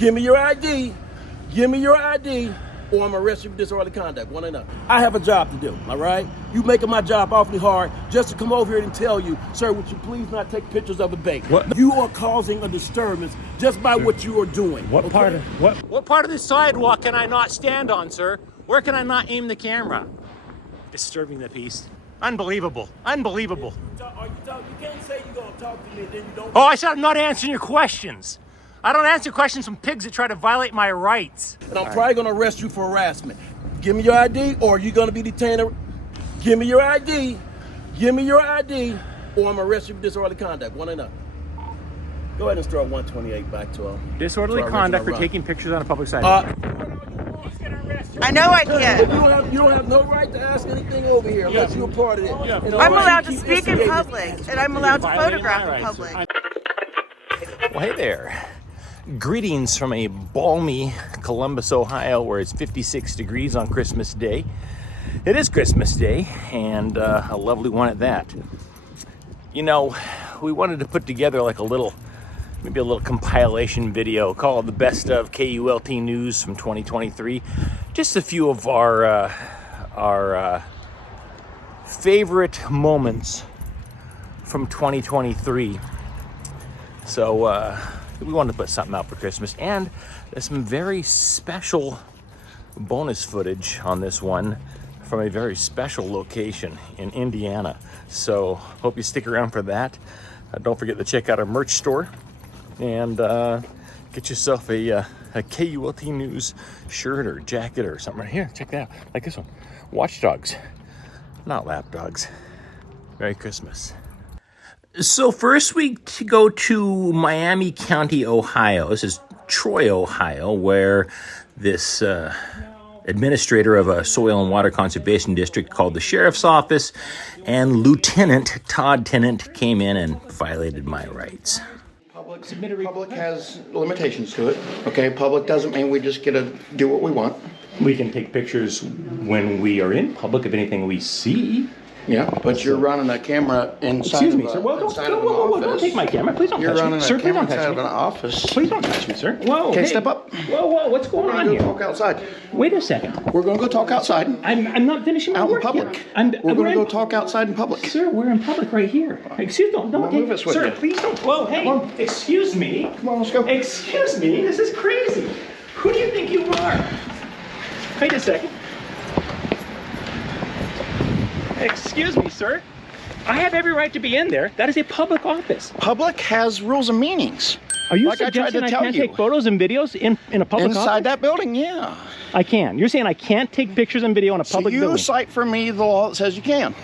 Give me your ID. Give me your ID, or I'm gonna arrest you for disorderly conduct. One or another. I have a job to do, all right? You making my job awfully hard just to come over here and tell you, sir, would you please not take pictures of the bank? What? You are causing a disturbance just by what you are doing. What part of what part of the sidewalk can I not stand on, sir? Where can I not aim the camera? Disturbing the peace. Unbelievable. Unbelievable. You can't say you're gonna talk to me and then you don't. Oh, I said I'm not answering your questions. I don't answer questions from pigs that try to violate my rights. And I'm probably gonna arrest you for harassment. Give me your ID, or you're gonna be detained. Give me your ID. Give me your ID, or I'm gonna arrest you for disorderly conduct. One or another. Go ahead and start 128 back to Disorderly conduct for taking pictures on a public sidewalk. I know I can. You don't have no right to ask anything over here unless you're a part of it. I'm allowed to speak in public, and I'm allowed to photograph in public. Well, hey there. Greetings from a balmy Columbus, Ohio, where it's 56 degrees on Christmas Day. It is Christmas Day, and a lovely one at that. You know, we wanted to put together like maybe a little compilation video called the Best of KULT News from 2023. Just a few of our favorite moments from 2023. So we wanted to put something out for Christmas, and there's some very special bonus footage on this one from a very special location in Indiana. So hope you stick around for that. Don't forget to check out our merch store and get yourself a KULT News shirt or jacket or something right here. Check that out, like this one. Watchdogs, not lapdogs. Merry Christmas. So first we go to Miami County, Ohio. This is Troy, Ohio, where this administrator of a soil and water conservation district called the Sheriff's Office and Lieutenant Todd Tennant came in and violated my rights. Public has limitations to it. Okay, public doesn't mean we just get to do what we want. We can take pictures when we are in public of anything we see. Yeah, but you're running a camera inside Excuse me, of sir. a, Well, inside of an office. don't take my camera. Please don't You're touch running me. Sir, a please camera don't inside touch of an me. office. Please don't touch me, sir. Whoa, Okay, hey. step up. Whoa, what's going We're on going to here? go talk outside. Wait a second. We're going to go talk outside. I'm not finishing my Out in work public. yet. We're going to go talk outside in public. Sir, we're in public right here. Excuse me, don't take move us with sir, you. please don't. Whoa, hey, Come on. excuse me. Come on, let's go. Excuse me, this is crazy. Who do you think you are? Wait a second. Excuse me, sir. I have every right to be in there. That is a public office. Public has rules and meanings. Are you Like I tried suggesting to I tell can't you. take photos and videos in a public Inside office? that building, yeah. I can. You're saying I can't take pictures and video in a So public you building? cite for me the law that says you can.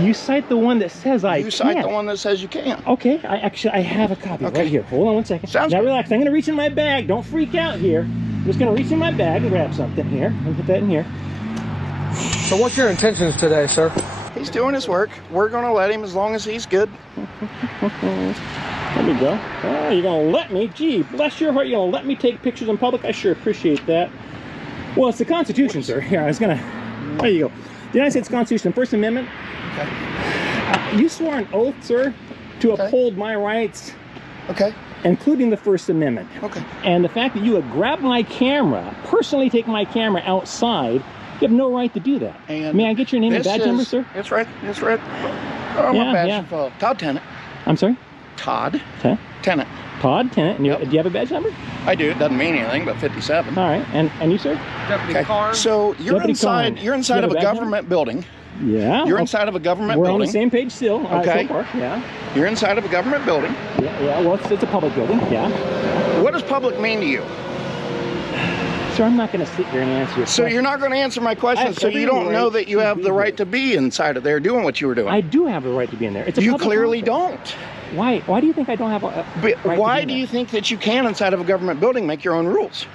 You cite the one that says I You cite can't. the one that says you can. Okay, I have a copy Okay. right here. Hold on one second. Sounds now good. relax. I'm gonna reach in my bag. Don't freak out here. I'm just gonna reach in my bag and grab something here. Let me put that in here. So what's your intentions today, sir? He's doing his work. We're going to let him as long as he's good. There we go. Oh, you're gonna let me? Gee, bless your heart. You're gonna let me take pictures in public? I sure appreciate that. Well, it's the Constitution, sir. Here, I was gonna. There you go. The United States Constitution, First Amendment. Okay. You swore an oath, sir, to uphold my rights, Okay. including the First Amendment. Okay. And the fact that you would grab my camera, personally take my camera outside, you have no right to do that. And may I get your name and this badge number, is- sir? It's right. It's right. Oh, Yeah, my badge yeah. info. Todd Tennant. I'm sorry? Todd Okay. Tennant. Todd Tennant. And Yep. do you have a badge number? I do. It doesn't mean anything, but 57. All right. And you, sir? Okay. So you're Deputy inside. Carn. You're inside You have of a a badge number? government building. Yeah. You're okay. inside of a government We're building. on the same page still. All right, Okay. so far. Yeah. You're inside of a government building. Yeah. Well, it's a public building. Yeah. What does public mean to you? Sir, I'm not going to sit here and answer your So question. you're not going to answer my I question. have So you every don't know right that you to have be the right here. to be inside of there doing what you were doing. I do have the right to be in there. It's a You public clearly office. don't. Why? Why do you think I don't have a But right why to be do in you think that you can inside of a government building make your own rules?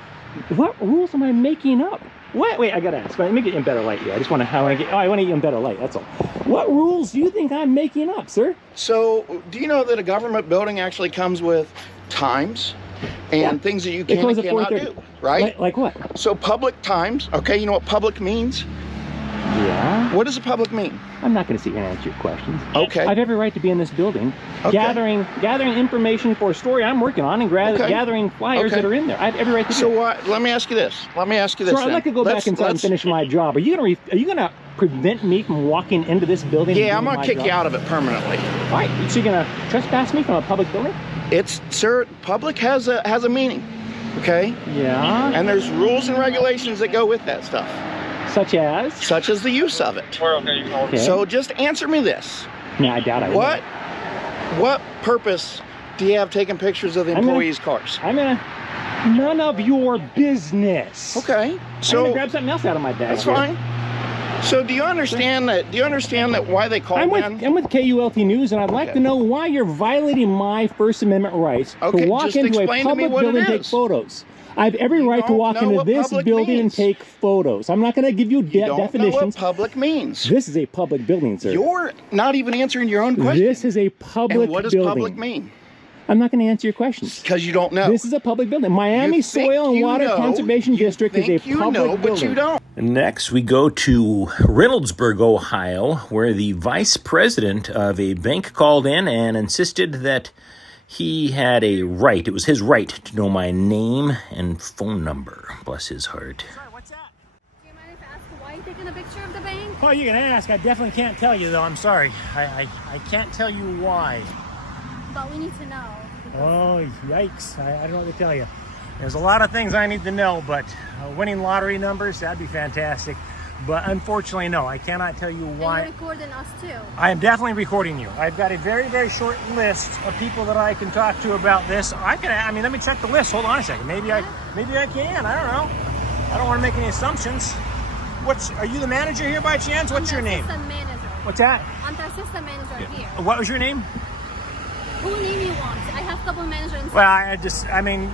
there? What rules am I making up? What? Wait, I gotta ask. Let me get you in better light here. I just want to. I want to get you in better light. That's all. What rules do you think I'm making up, sir? So do you know that a government building actually comes with times and things that you It can closes and at cannot 4:30. do, right? Like what? So public times, okay, you know what public means? Yeah. What does a public mean? I'm not going to sit here and answer your questions. Okay. I have every right to be in this building, Okay. gathering information for a story I'm working on, and gathering flyers that are in there. I have every right to do it. Let me ask you this. Sir, I'd like to go back inside and finish my job. Are you gonna prevent me from walking into this building? Yeah, I'm gonna kick you out of it permanently. All right. So you're gonna trespass me from a public building? Sir, public has a meaning. Okay. Yeah. And there's rules and regulations that go with that stuff. Such as the use of it. Okay. So just answer me this. Yeah, I doubt I will. What purpose do you have taking pictures of the employees' cars? None of your business. Okay. So I'm gonna grab something else out of my bag. That's fine. So do you understand that? Why they call I'm with KULT News, and I'd like to know why you're violating my First Amendment rights to walk into a public building and take photos. I have every right to walk into this building and take photos. I'm not going to give you definitions. You don't know what public means. This is a public building, sir. You're not even answering your own question. This is a public building. And what does public mean? I'm not going to answer your questions. Because you don't know. This is a public building. Miami Soil and Water Conservation District is a public building. But you don't. Next, we go to Reynoldsburg, Ohio, where the vice president of a bank called in and insisted that he had a right. It was his right to know my name and phone number. Bless his heart. Sorry, what's that? Do you mind if I ask why you're taking a picture of the bank? Oh, you can ask. I definitely can't tell you, though. I'm sorry. I can't tell you why. But we need to know. Oh, yikes. I don't know what to tell you. There's a lot of things I need to know, but winning lottery numbers, that'd be fantastic. But unfortunately, no, I cannot tell you why. And you're recording us too. I am definitely recording you. I've got a very, very short list of people that I can talk to about this. Let me check the list. Hold on a second. Maybe I can. I don't know. I don't want to make any assumptions. Are you the manager here by chance? What's your name? I'm the assistant manager. What's that? I'm the assistant manager here. What was your name? Who name you want? I have a couple of managers inside. Well,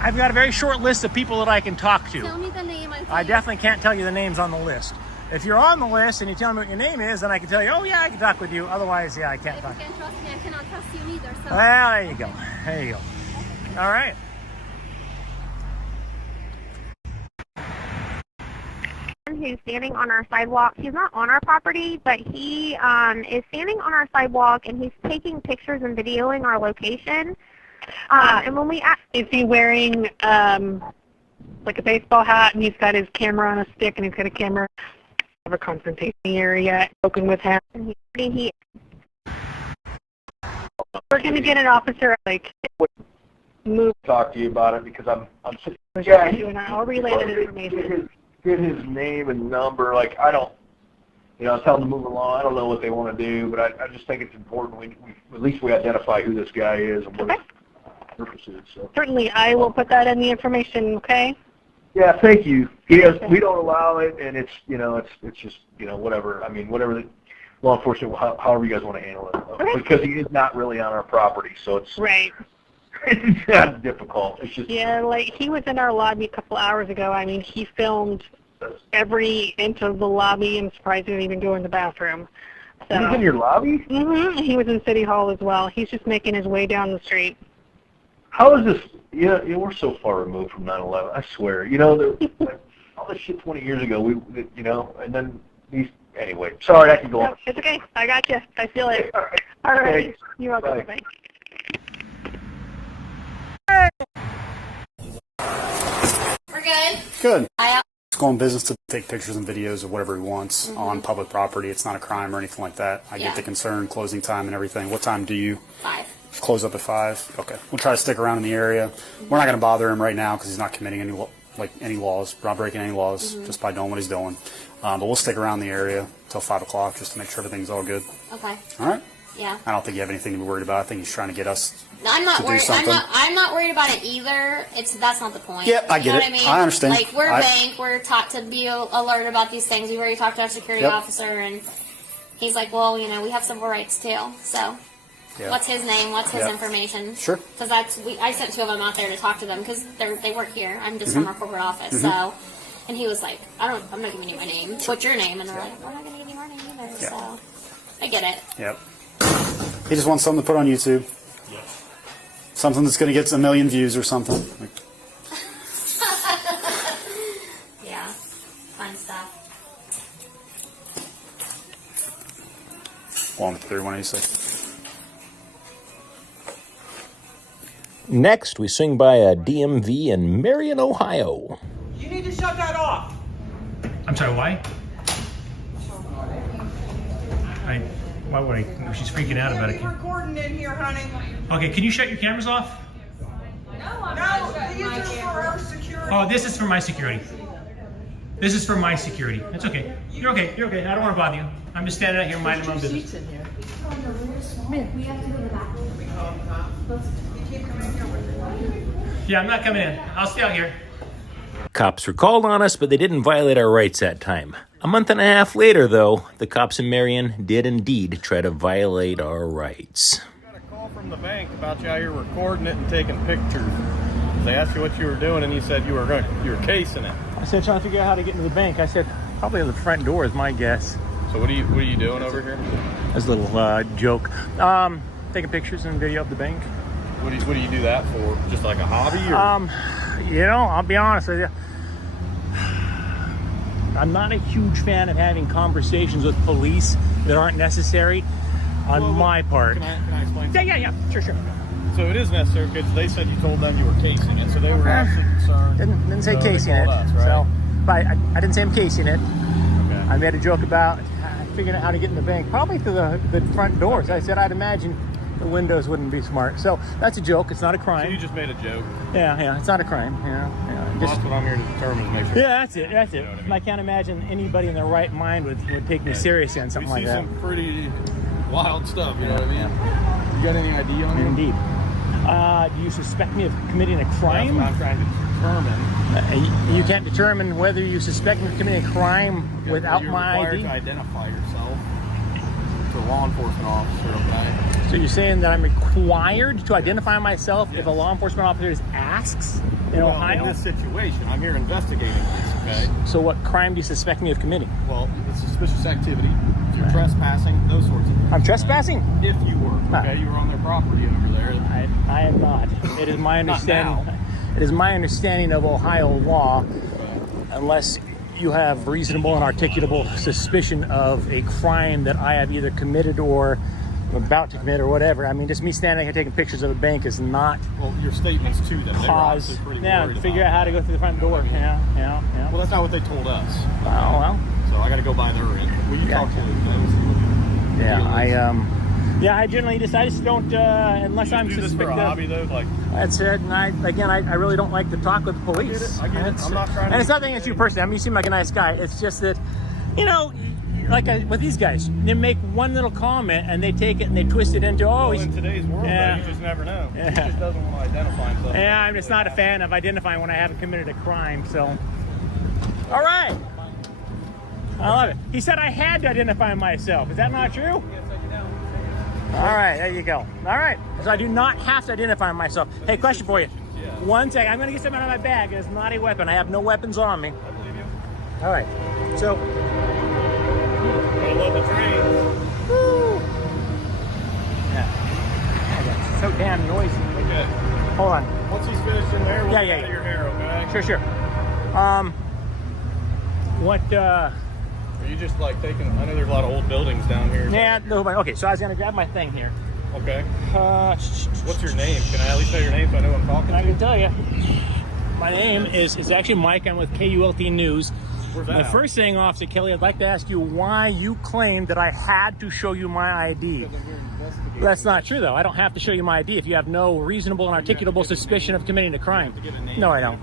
I've got a very short list of people that I can talk to. Tell me the name. I definitely can't tell you the names on the list. If you're on the list and you tell me what your name is, then I can tell you, oh yeah, I can talk with you. Otherwise, yeah, I can't talk. If you can't trust me, I cannot trust you either. So. Well, there you go. There you go. All right. Who's standing on our sidewalk. He's not on our property, but he is standing on our sidewalk, and he's taking pictures and videoing our location. And when we ask, is he wearing like a baseball hat, and he's got his camera on a stick, and he's got a camera? Have a confrontation area, spoken with him. He We're going to get an officer like move. Talk to you about it because I'm I'll relay that information. Get his name and number. Like I don't, tell them to move along. I don't know what they want to do, but I just think it's important we at least we identify who this guy is and what his purpose is. So. Certainly, I will put that in the information. Okay. Yeah, thank you. Yes, we don't allow it, and it's just whatever. I mean, whatever the law enforcement, however you guys want to handle it, because he is not really on our property, so it's right. It's not difficult. It's just like he was in our lobby a couple hours ago. I mean, he filmed every inch of the lobby. I'm surprised he didn't even go in the bathroom. So, he's in your lobby? Mm-hmm. He was in City Hall as well. He's just making his way down the street. How is this? We're so far removed from 9/11. I swear. All this shit 20 years ago. And then these. Anyway, sorry, I can go on. No, it's okay. I got you. I feel it. All right. Thanks. You're welcome. Bye. We're good. Good. He's going business to take pictures and videos of whatever he wants on public property. It's not a crime or anything like that. I get the concern, closing time and everything. What time do you 5. close up at 5? Okay. We'll try to stick around in the area. We're not going to bother him right now because he's not committing any laws, not breaking any laws just by doing what he's doing. But we'll stick around the area until 5 o'clock just to make sure everything's all good. Okay. All right? Yeah. I don't think you have anything to be worried about. I think he's trying to get us I'm not to worried. do something. I'm not worried about it either. That's not the point. Yeah, I get it. What I mean? I understand. Like we're a bank. We're taught to be alert about these things. We've already talked to our security officer, and he's like, "Well, we have civil rights too." So, what's his name? What's his information? Sure. Because I sent 2 of them out there to talk to them because they work here. I'm just from our corporate office. So, and he was like, I'm not giving you my name. What's your name? And they're like, we're not going to give you our name either. So, I get it. Yep. He just wants something to put on YouTube. Something that's going to get a million views or something. Yeah, fun stuff. walk me through 186. Next, we swing by a DMV in Marion, Ohio. You need to shut that off. I'm sorry, why? Why would I? She's freaking out about it. Recording in here, honey. Okay, can you shut your cameras off? No, these are for our security. Oh, this is for my security. This is for my security. That's okay. You're okay. You're okay. I don't want to bother you. I'm just standing out here minding my own business. We have to go to the bathroom. Yeah, I'm not coming in. I'll stay out here. Cops were called on us, but they didn't violate our rights that time. A month and a half later, though, the cops in Marion did indeed try to violate our rights. I got a call from the bank about you out here recording it and taking pictures. They asked you what you were doing, and you said you were casing it. I said trying to figure out how to get into the bank. I said probably the front door is my guess. So what are you doing over here? That's a little joke. Taking pictures and video of the bank. What do you do that for? Just like a hobby? Or? You know, I'll be honest with you. I'm not a huge fan of having conversations with police that aren't necessary on my part. Can I explain? Yeah. Sure. So it is necessary because they said you told them you were casing it, so they were actually concerned. Didn't say so casing it. Us, right? So, but I didn't say I'm casing it. Okay. I made a joke about figuring out how to get in the bank, probably through the front doors. Okay. I said I'd imagine the windows wouldn't be smart. So that's a joke. It's not a crime. So you just made a joke. Yeah. It's not a crime. Yeah. Well, that's what I'm here to determine to make sure. Yeah, that's it. You know what I mean? I can't imagine anybody in their right mind would take me seriously on something like that. We see some pretty wild stuff. You know what I mean? Yeah. You got any ID on you? Indeed. Do you suspect me of committing a crime? That's what I'm trying to determine. You can't determine whether you suspect me of committing a crime without my ID? You're required to identify yourself to a law enforcement officer, okay? So you're saying that I'm required to identify myself if a law enforcement officer asks in Ohio? In this situation, I'm here investigating this, okay? So what crime do you suspect me of committing? Well, it's suspicious activity. If you're trespassing, those sorts of things. I'm trespassing? If you were, okay? You were on their property over there. I am not. It is my understanding. It is my understanding of Ohio law, unless you have reasonable and articulable suspicion of a crime that I have either committed or about to commit or whatever. I mean, just me standing here taking pictures of a bank is not. Well, your statements to them. Cause. Yeah, figure out how to go through the front door. Yeah. Well, that's not what they told us. Oh well. So I got to go by their end. Will you talk to them? Yeah, I generally just don't unless I'm suspected. For a hobby though, like that's it. And I really don't like to talk with the police. I get it. I'm not trying. And it's nothing against you personally. I mean, you seem like a nice guy. It's just that, with these guys, they make one little comment and they take it and they twist it into in today's world, you just never know. Yeah. He just doesn't want to identify himself. Yeah, I'm just not a fan of identifying when I haven't committed a crime. So, all right, I love it. He said I had to identify myself. Is that not true? All right, there you go. All right, so I do not have to identify myself. Hey, question for you. One second, I'm going to get something out of my bag. It's not a weapon. I have no weapons on me. I believe you. All right, so. I love the trains. Woo. Yeah. It's so damn noisy. Okay. Hold on. Once he's finished in there, we'll get out of your hair, okay? Sure. Are you just like taking? I know there's a lot of old buildings down here. Yeah, no, okay, so I was going to grab my thing here. Okay. What's your name? Can I at least know your name so I know who I'm talking to? I can tell you. My name is actually Mike. I'm with KULT News. Where's that? My first thing, Officer Kelly, I'd like to ask you why you claim that I had to show you my ID. That's not true, though. I don't have to show you my ID if you have no reasonable and articulable suspicion of committing a crime. No, I don't.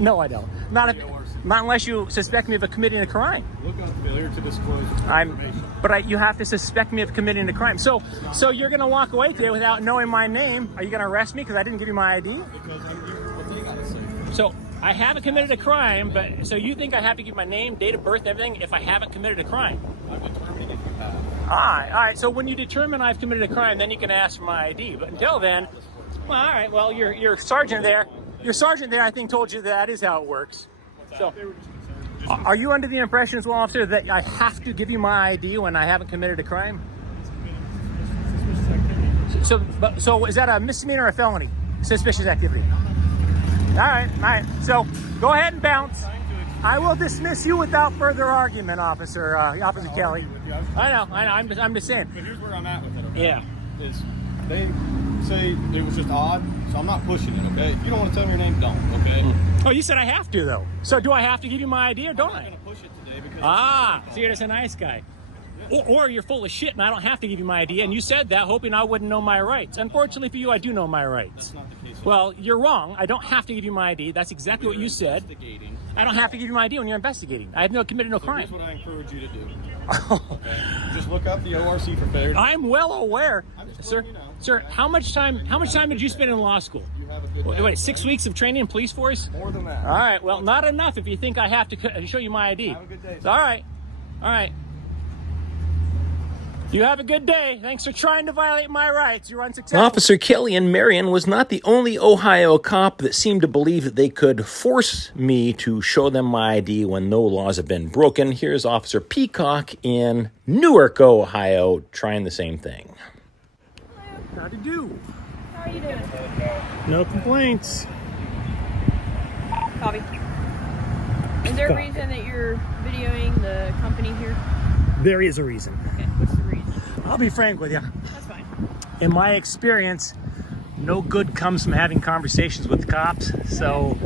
No, I don't. Not unless you suspect me of committing a crime. Look on failure to disclose information. But you have to suspect me of committing a crime. So you're going to walk away today without knowing my name. Are you going to arrest me because I didn't give you my ID? Because what they got to say. So I haven't committed a crime, but so you think I have to give my name, date of birth, and everything if I haven't committed a crime? I'm determining if you have. All right. So when you determine I've committed a crime, then you can ask for my ID. But until then, well, all right. Well, your sergeant there, I think told you that is how it works. So, are you under the impression as well, officer, that I have to give you my ID when I haven't committed a crime? So is that a misdemeanor or a felony? Suspicious activity. All right. So go ahead and bounce. I will dismiss you without further argument, Officer Kelly. I know. I'm just saying. But here's where I'm at with it. Okay? Yeah. Is they say it was just odd, so I'm not pushing it. Okay. If you don't want to tell me your name, don't. Okay. Oh, you said I have to though. So do I have to give you my ID or don't I? I'm not gonna push it today because. So you're just a nice guy. Or you're full of shit and I don't have to give you my ID. And you said that hoping I wouldn't know my rights. Unfortunately for you, I do know my rights. That's not the case. Well, you're wrong. I don't have to give you my ID. That's exactly what you said. I don't have to give you my ID when you're investigating. I have committed no crime. Here's what I encourage you to do. Okay? Just look up the ORC for failure. I'm well aware, sir. You know. Sir, how much time did you spend in law school? You have a good day. Wait, 6 weeks of training in police force? More than that. All right. Well, not enough if you think I have to show you my ID. Have a good day. All right. All right. You have a good day. Thanks for trying to violate my rights. You're unsuccessful. Officer Kelly in Marion was not the only Ohio cop that seemed to believe that they could force me to show them my ID when no laws have been broken. Here's Officer Peacock in Newark, Ohio, trying the same thing. How to do? How are you doing? No complaints. Copy. Is there a reason that you're videoing the company here? There is a reason. Okay, what's the reason? I'll be frank with you. That's fine. In my experience, no good comes from having conversations with the cops, so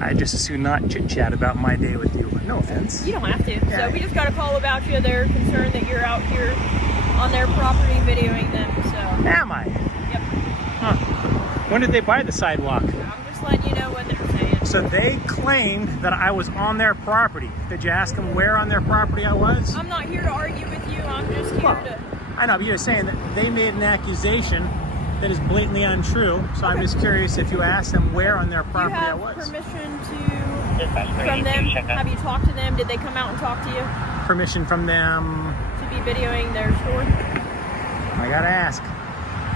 I just as soon not chit-chat about my day with you. No offense. You don't have to. So we just got a call about you. They're concerned that you're out here on their property videoing them, so. Am I? Yep. Huh. When did they buy the sidewalk? I'm just letting you know what they're saying. So they claimed that I was on their property. Did you ask them where on their property I was? I'm not here to argue with you. I'm just here to... I know, but you're saying that they made an accusation that is blatantly untrue. So I'm just curious if you asked them where on their property I was. Do you have permission from them? Have you talked to them? Did they come out and talk to you? Permission from them? To be videoing their store? I gotta ask.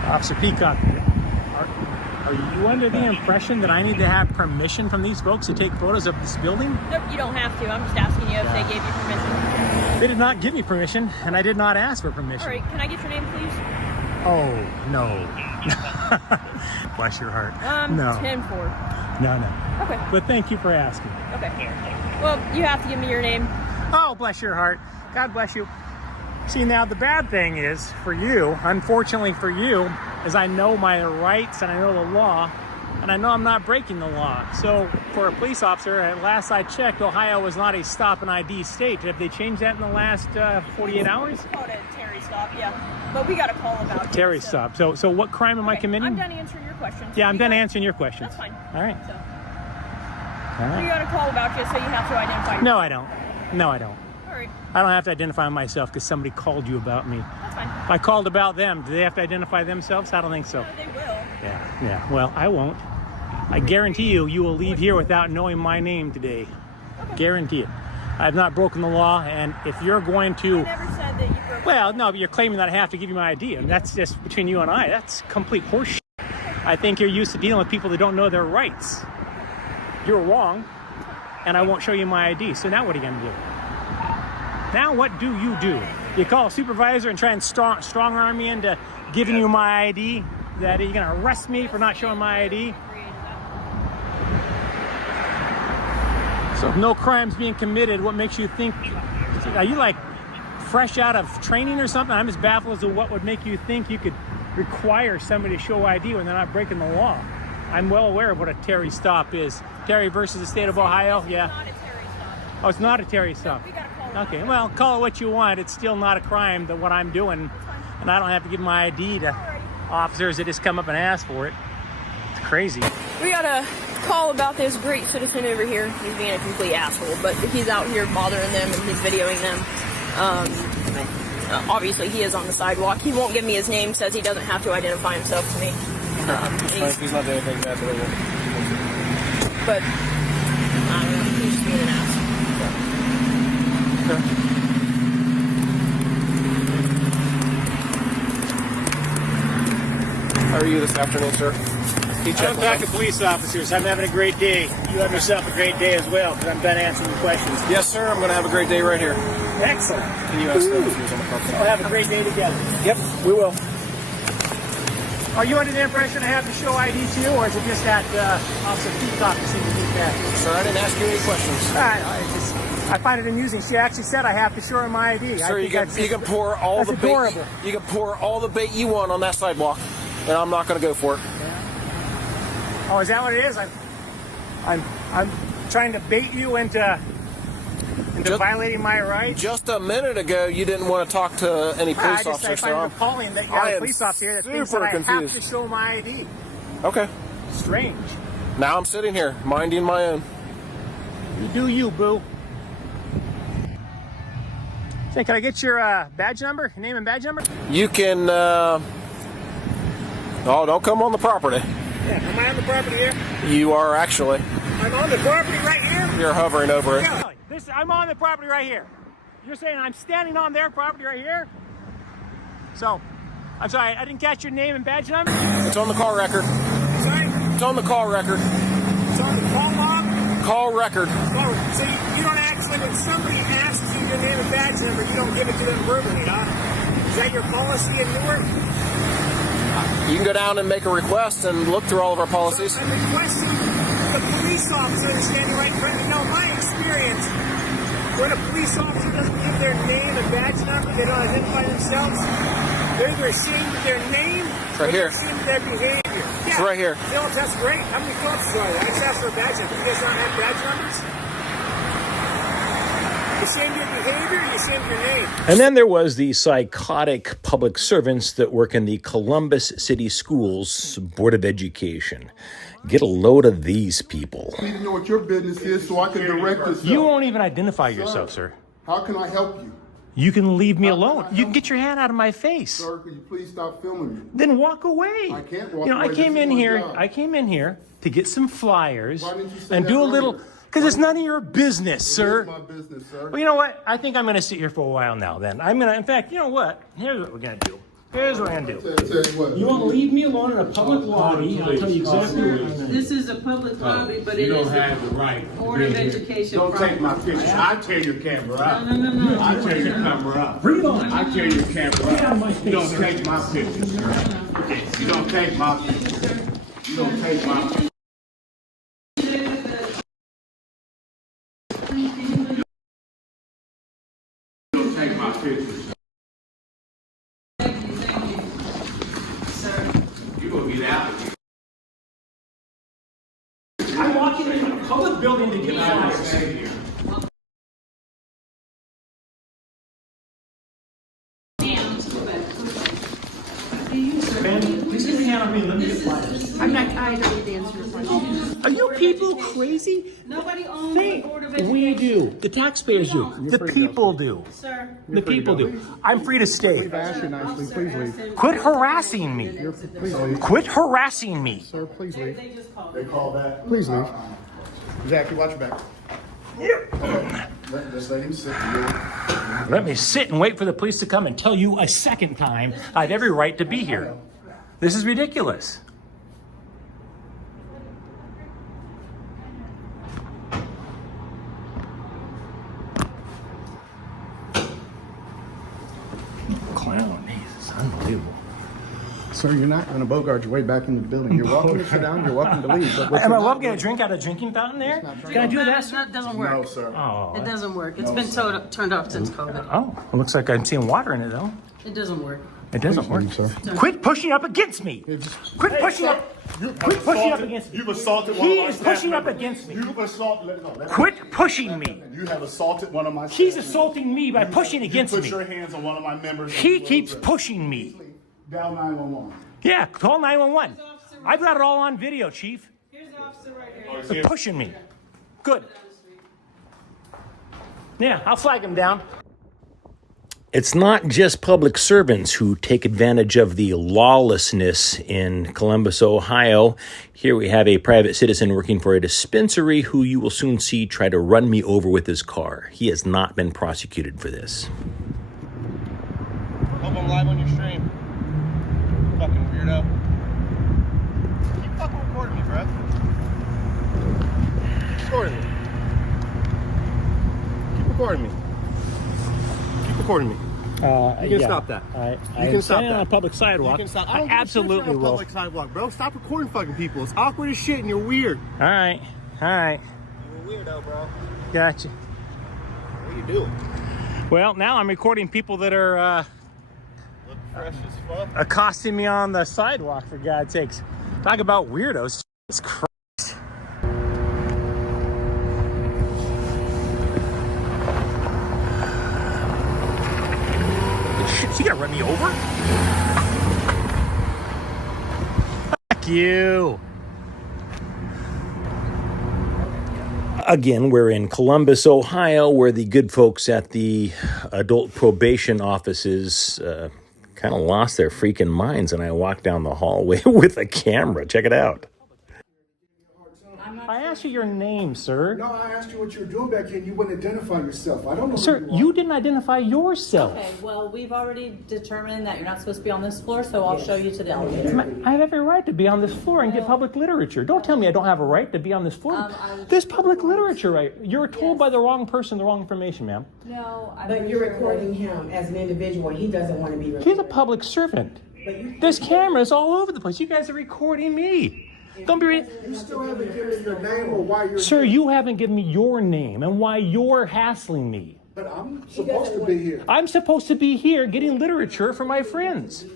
Officer Peacock, are you under the impression that I need to have permission from these folks to take photos of this building? Nope, you don't have to. I'm just asking you if they gave you permission. They did not give me permission, and I did not ask for permission. All right, can I get your name, please? Oh, no. Bless your heart. No. 10-4. No. Okay. But thank you for asking. Okay. Well, you have to give me your name. Oh, bless your heart. God bless you. See, now the bad thing is, for you, unfortunately for you, is I know my rights and I know the law, and I know I'm not breaking the law. So for a police officer, at last I checked, Ohio was not a stop and ID state. Have they changed that in the last 48 hours? We called it a Terry stop, yeah. But we got a call about it. Terry stop. So what crime am I committing? I'm done answering your questions. Yeah, I'm done answering your questions. That's fine. All right. So. All right. We got a call about you, so you have to identify. No, I don't. No, I don't. All right. I don't have to identify myself because somebody called you about me. That's fine. If I called about them, do they have to identify themselves? I don't think so. They will. Yeah. Well, I won't. I guarantee you will leave here without knowing my name today. Okay. Guarantee it. I have not broken the law, and if you're going to... I never said that you broke Well, no, but you're claiming that I have to give you my ID, and that's just between you and I. That's complete horseshit. I think you're used to dealing with people that don't know their rights. You're wrong, and I won't show you my ID. So now what are you going to do? Now what do? You call a supervisor and try and strong arm me into giving you my ID? That you're going to arrest me for not showing my ID? So if no crime's being committed, what makes you think? Are you like fresh out of training or something? I'm just baffled as to what would make you think you could require somebody to show ID when they're not breaking the law. I'm well aware of what a Terry stop is. Terry versus the state of Ohio, yeah. Oh, it's not a Terry stop. Okay, well, call it what you want. It's still not a crime that what I'm doing, and I don't have to give my ID to officers that just come up and ask for it. It's crazy. We got a call about this great citizen over here. He's being a complete asshole, but he's out here bothering them and he's videoing them. Obviously, he is on the sidewalk. He won't give me his name, says he doesn't have to identify himself to me. He's not doing anything bad. But, I don't know, he's just being an ass. So. How are you this afternoon, sir? I'm talking to police officers. I'm having a great day. You have yourself a great day as well, because I'm done answering the questions. Yes, sir. I'm going to have a great day right here. Excellent. Can you ask them if he was on the property? We'll have a great day together. Yep, we will. Are you under the impression I have to show ID to you, or is it just that Officer Peacock to see the feedback? Sir, I didn't ask you any questions. I find it amusing. She actually said I have to show her my ID. Sir, you can pour all the bait. You can pour all the bait you want on that sidewalk, and I'm not going to go for it. Yeah. Oh, is that what it is? I'm trying to bait you into violating my rights. Just a minute ago, you didn't want to talk to any police officer. I find it appalling that you have a police officer here that thinks that I have to show my ID. Okay. Strange. Now I'm sitting here, minding my own. You do you, boo. Say, can I get your badge number? Name and badge number? You can, oh, don't come on the property. Yeah, am I on the property here? You are actually. I'm on the property right here? You're hovering over it. Really? I'm on the property right here. You're saying I'm standing on their property right here? So, I'm sorry, I didn't catch your name and badge number? It's on the call record. Sorry? It's on the call record. It's on the call log? Call record. Oh, so you don't actually, when somebody asks you your name and badge number, you don't give it to them verbally, huh? Is that your policy in Newark? You can go down and make a request and look through all of our policies. I'm requesting the police officer that's standing right in front of me. Now, my experience, when a police officer doesn't give their name and badge number, they don't identify themselves, they're either ashamed of their name it's right or here. they're ashamed of their behavior. Yeah, it's right here. Phil, that's great. How many officers are there? I just asked for a badge number. You guys don't have badge numbers? You ashamed of your behavior or you ashamed of your name? And then there was the psychotic public servants that work in the Columbus City Schools Board of Education. Get a load of these people. I need to know what your business is so I can direct yourself. You won't even identify yourself, sir. How can I help you? You can leave me alone. You can get your hand out of my face. Sir, could you please stop filming me? Then walk away. I can't walk away. away. I came in here to get some flyers and do a little, because it's none of your business, sir. It is my business, sir. Well, you know what? I think I'm going to sit here for a while now then. In fact, you know what? Here's what we're going to do. Here's what I'm going to do. You want to leave me alone in a public lobby? I'll tell you exactly what I'm going to do. This is a public lobby, but it is the Board of Education. Don't take my picture. I tear your camera up. No. I tear your camera up. Bring it on. I tear your camera up. Get out of my face. You don't take my picture, sir. You don't take my picture. You don't take my picture. You don't take my picture, sir. You're going to get out of here. I'm walking in a public building to get flyers. Ben, please give me a hand on me. Let me get flyers. I don't need to answer your question. Are you people crazy? Nobody owns the Board of Education. We do. The taxpayers do. The people do. Sir. The people do. I'm free to stay. We've asked you nicely. Please leave. Quit harassing me. Please leave. Quit harassing me. Sir, please leave. They call that. Please leave. Jackie, watch your back. Just let him sit. Let me sit and wait for the police to come and tell you a second time I have every right to be here. This is ridiculous. Clown, this is unbelievable. Sir, you're not going to bogart your way back into the building. You're welcome to sit down. You're welcome to leave. But Am I welcome to get a drink out of a drinking fountain there? Can I do that? That doesn't work. No, sir. Oh, It doesn't work. It's been turned off since COVID. oh, it looks like I'm seeing water in it though. It doesn't work. It doesn't work. leave, sir. Quit pushing up against me. Quit pushing up. Quit pushing up against me. You've assaulted one He of my is staff pushing up members. against me. You've assaulted. Let me know. Quit pushing me. You have assaulted one of my. He's staff assaulting me by members. pushing against Put me. your hands on one of my members. He keeps pushing me. Down 911. Yeah, call 911. I've got it all on video, Chief. Here's the officer right here. They're pushing me. Good. Yeah, I'll flag him down. It's not just public servants who take advantage of the lawlessness in Columbus, Ohio. Here we have a private citizen working for a dispensary who you will soon see try to run me over with his car. He has not been prosecuted for this. Hope I'm live on your stream. Fucking weirdo. Keep fucking recording me, bro. Recording me. Keep recording me. Keep recording me. You can stop that. I You am can stop standing that. on a public sidewalk. You can stop. I I don't give a shit if you're absolutely on a will. public sidewalk, bro. Stop recording fucking people. It's awkward as shit and you're weird. All right. You're a weirdo, bro. Gotcha. What are you doing? Well, now I'm recording people that are Look fresh as fuck. accosting me on the sidewalk, for God's sakes. Talk about weirdos. Jesus Christ. Shit, she gonna run me over? Fuck you. Again, we're in Columbus, Ohio, where the good folks at the adult probation offices kind of lost their freaking minds, and I walked down the hallway with a camera. Check it out. I asked you your name, sir. No, I asked you what you were doing back here and you wouldn't identify yourself. I don't know. Sir, who you didn't identify yourself. Okay, well, we've already determined that you're not supposed to be on this floor, so I'll show you to the elevator. I have every right to be on this floor and get public literature. Don't tell me I don't have a right to be on this floor. There's public literature, right? You're told by the wrong person the wrong information, ma'am. No, But you're recording him as an individual, and he doesn't want to be recorded. He's a public servant. There's cameras all over the place. You guys are recording me. Don't be ready. You still haven't given your name or why you're Sir, here. you haven't given me your name and why you're hassling me. But I'm supposed to be here. I'm supposed to be here getting literature for my friends.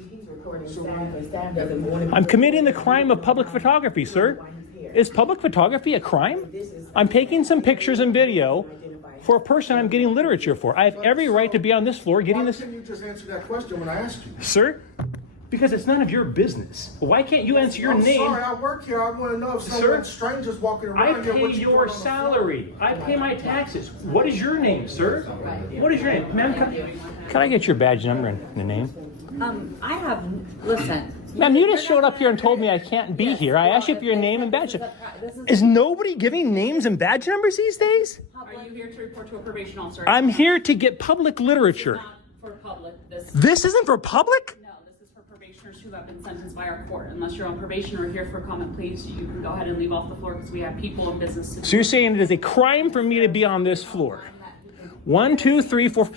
I'm committing the crime of public photography, sir. Is public photography a crime? I'm taking some pictures and video for a person I'm getting literature for. I have every right to be on this floor getting this. Why couldn't you just answer that question when I asked you? Sir? Because it's none of your business. Why can't you answer your I'm name? sorry, I work here. I want to know if someone strangers walking I around here. pay what you your doing on the salary. I pay my taxes. What is your name, sir? What is your name? Ma'am, can I get your badge number and the name? Listen. Ma'am, you just showed up here and told me I can't be here. I asked you for your name and badge number. Is nobody giving names and badge numbers these days? Are you here to report to a probation officer? I'm here to get public literature. For public. This isn't for public? No, this is for probationers who have been sentenced by our court. Unless you're on probation or here for comment, please, you can go ahead and leave off the floor because we have people and business to do. So you're saying it is a crime for me to be on this floor? 1, 2, 3, 4.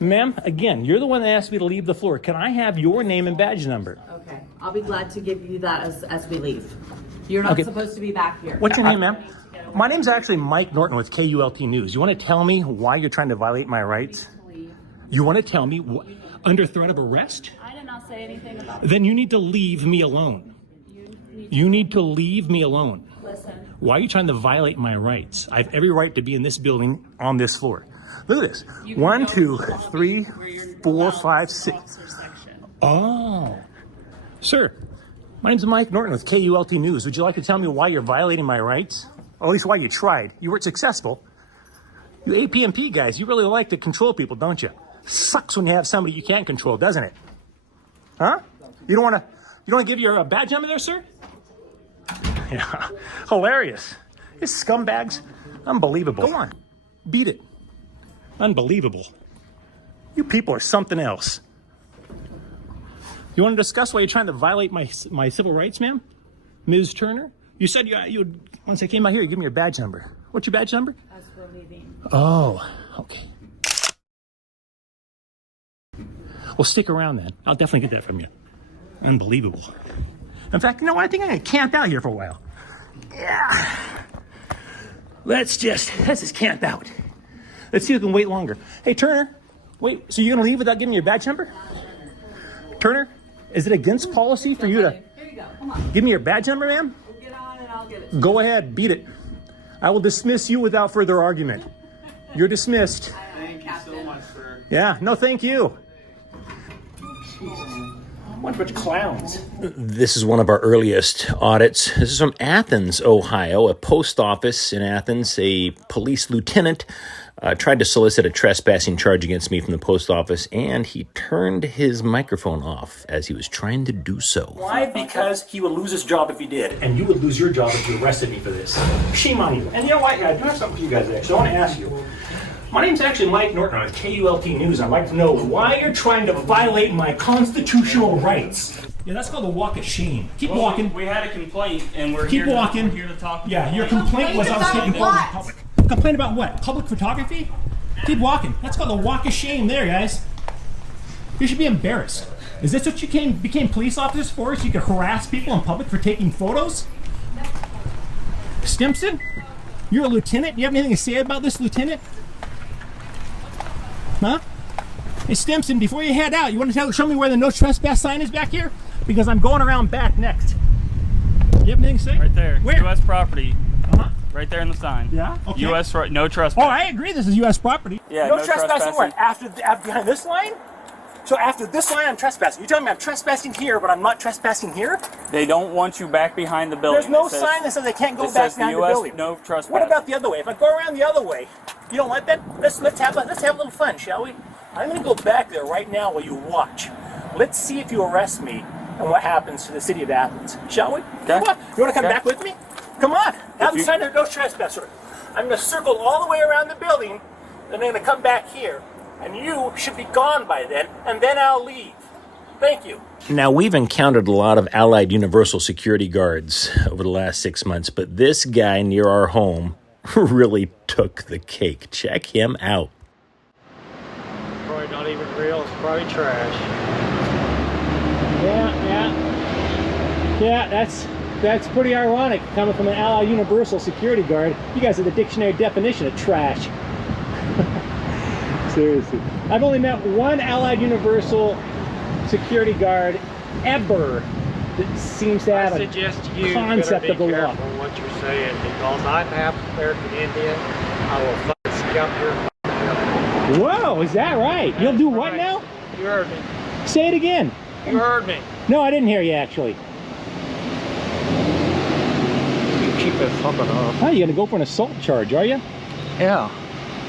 Ma'am, again, you're the one that asked me to leave the floor. Can I have your name and badge number? Okay, I'll be glad to give you that as we leave. You're not supposed to be back here. What's your name, ma'am? My name's actually Mike Norton with KULT News. You want to tell me why you're trying to violate my rights? You want to tell me under threat of arrest? I did not say anything about Then you need to leave me alone. You need to leave me alone. Listen. Why are you trying to violate my rights? I have every right to be in this building on this floor. Look at this. 1, 2, 3, 4, 5, 6. Oh. Sir, my name's Mike Norton with KULT News. Would you like to tell me why you're violating my rights? Or at least why you tried. You weren't successful. You APMP guys, you really like to control people, don't you? Sucks when you have somebody you can't control, doesn't it? Huh? You don't want to give your badge number there, sir? Yeah. Hilarious. These scumbags. Unbelievable. Go on. Beat it. Unbelievable. You people are something else. You want to discuss why you're trying to violate my civil rights, ma'am? Ms. Turner? You said you would, once I came out here, you give me your badge number. What's your badge number? As we're leaving. Oh, okay. Well, stick around then. I'll definitely get that from you. Unbelievable. In fact, you know what? I think I'm going to camp out here for a while. Yeah. Let's just camp out. Let's see who can wait longer. Hey, Turner, wait, so you're going to leave without giving me your badge number? Turner, is it against policy for you to Here you go. Come on. give me your badge number, ma'am? We'll get on and I'll get it. Go ahead, beat it. I will dismiss you without further argument. You're dismissed. Thank you so much, sir. Yeah, no thank you. What a bunch of clowns. This is one of our earliest audits. This is from Athens, Ohio, a post office in Athens. A police lieutenant tried to solicit a trespassing charge against me from the post office, and he turned his microphone off as he was trying to do so. Why? Because he would lose his job if he did, and you would lose your job if you arrested me for this. Shame on you. And you know what? I do have something for you guys, actually. I want to ask you. My name's actually Mike Norton with KULT News. I'd like to know why you're trying to violate my constitutional rights. Yeah, that's called a walk of shame. Keep walking. We had a complaint, and we're Keep here walking. To, we're here to talk. Yeah, your complaint was I was taking photos in public. Complaint about what? Public photography? Keep walking. That's called a walk of shame there, guys. You should be embarrassed. Is this what you became police officers for? So you could harass people in public for taking photos? Stimson? You're a lieutenant? You have anything to say about this, lieutenant? Huh? Hey, Stimson, before you head out, you want to show me where the no trespass sign is back here? Because I'm going around back next. You have anything to say? Right there. Where? U.S. property. Uh-huh. Right there in the sign. Yeah? Okay. U.S. no trespass. Oh, I agree this is U.S. property. Yeah, no no trespassing trespassing. what? After behind this line? So after this line, I'm trespassing. You're telling me I'm trespassing here, but I'm not trespassing here? They don't want you back behind the building. There's no It says- sign that says I can't go it back says behind the US building. No trespassing. What about the other way? If I go around the other way, you don't like that? Let's have a little fun, shall we? I'm going to go back there right now while you watch. Let's see if you arrest me and what happens to the city of Athens, shall we? Okay. Come on. You want to come Okay. back with me? Come on. Have the you- sign there, no trespassing. I'm going to circle all the way around the building, and I'm going to come back here, and you should be gone by then, and then I'll leave. Thank you. Now, we've encountered a lot of Allied Universal security guards over the last 6 months, but this guy near our home really took the cake. Check him out. Probably not even real, it's probably trash. Yeah, that's pretty ironic coming from an Allied Universal security guard. You guys are the dictionary definition of trash. Seriously. I've only met one Allied Universal security guard ever that seems to have I a suggest you concept better of the be law. careful what you're saying, because I'm half American Indian. I will fucking scalp your fucking Whoa, is that right? You'll do what now? You heard me. Say it again. You heard me. No, I didn't hear you actually. You keep it fucking up. Oh, you're gonna go for an assault charge, are you? Yeah.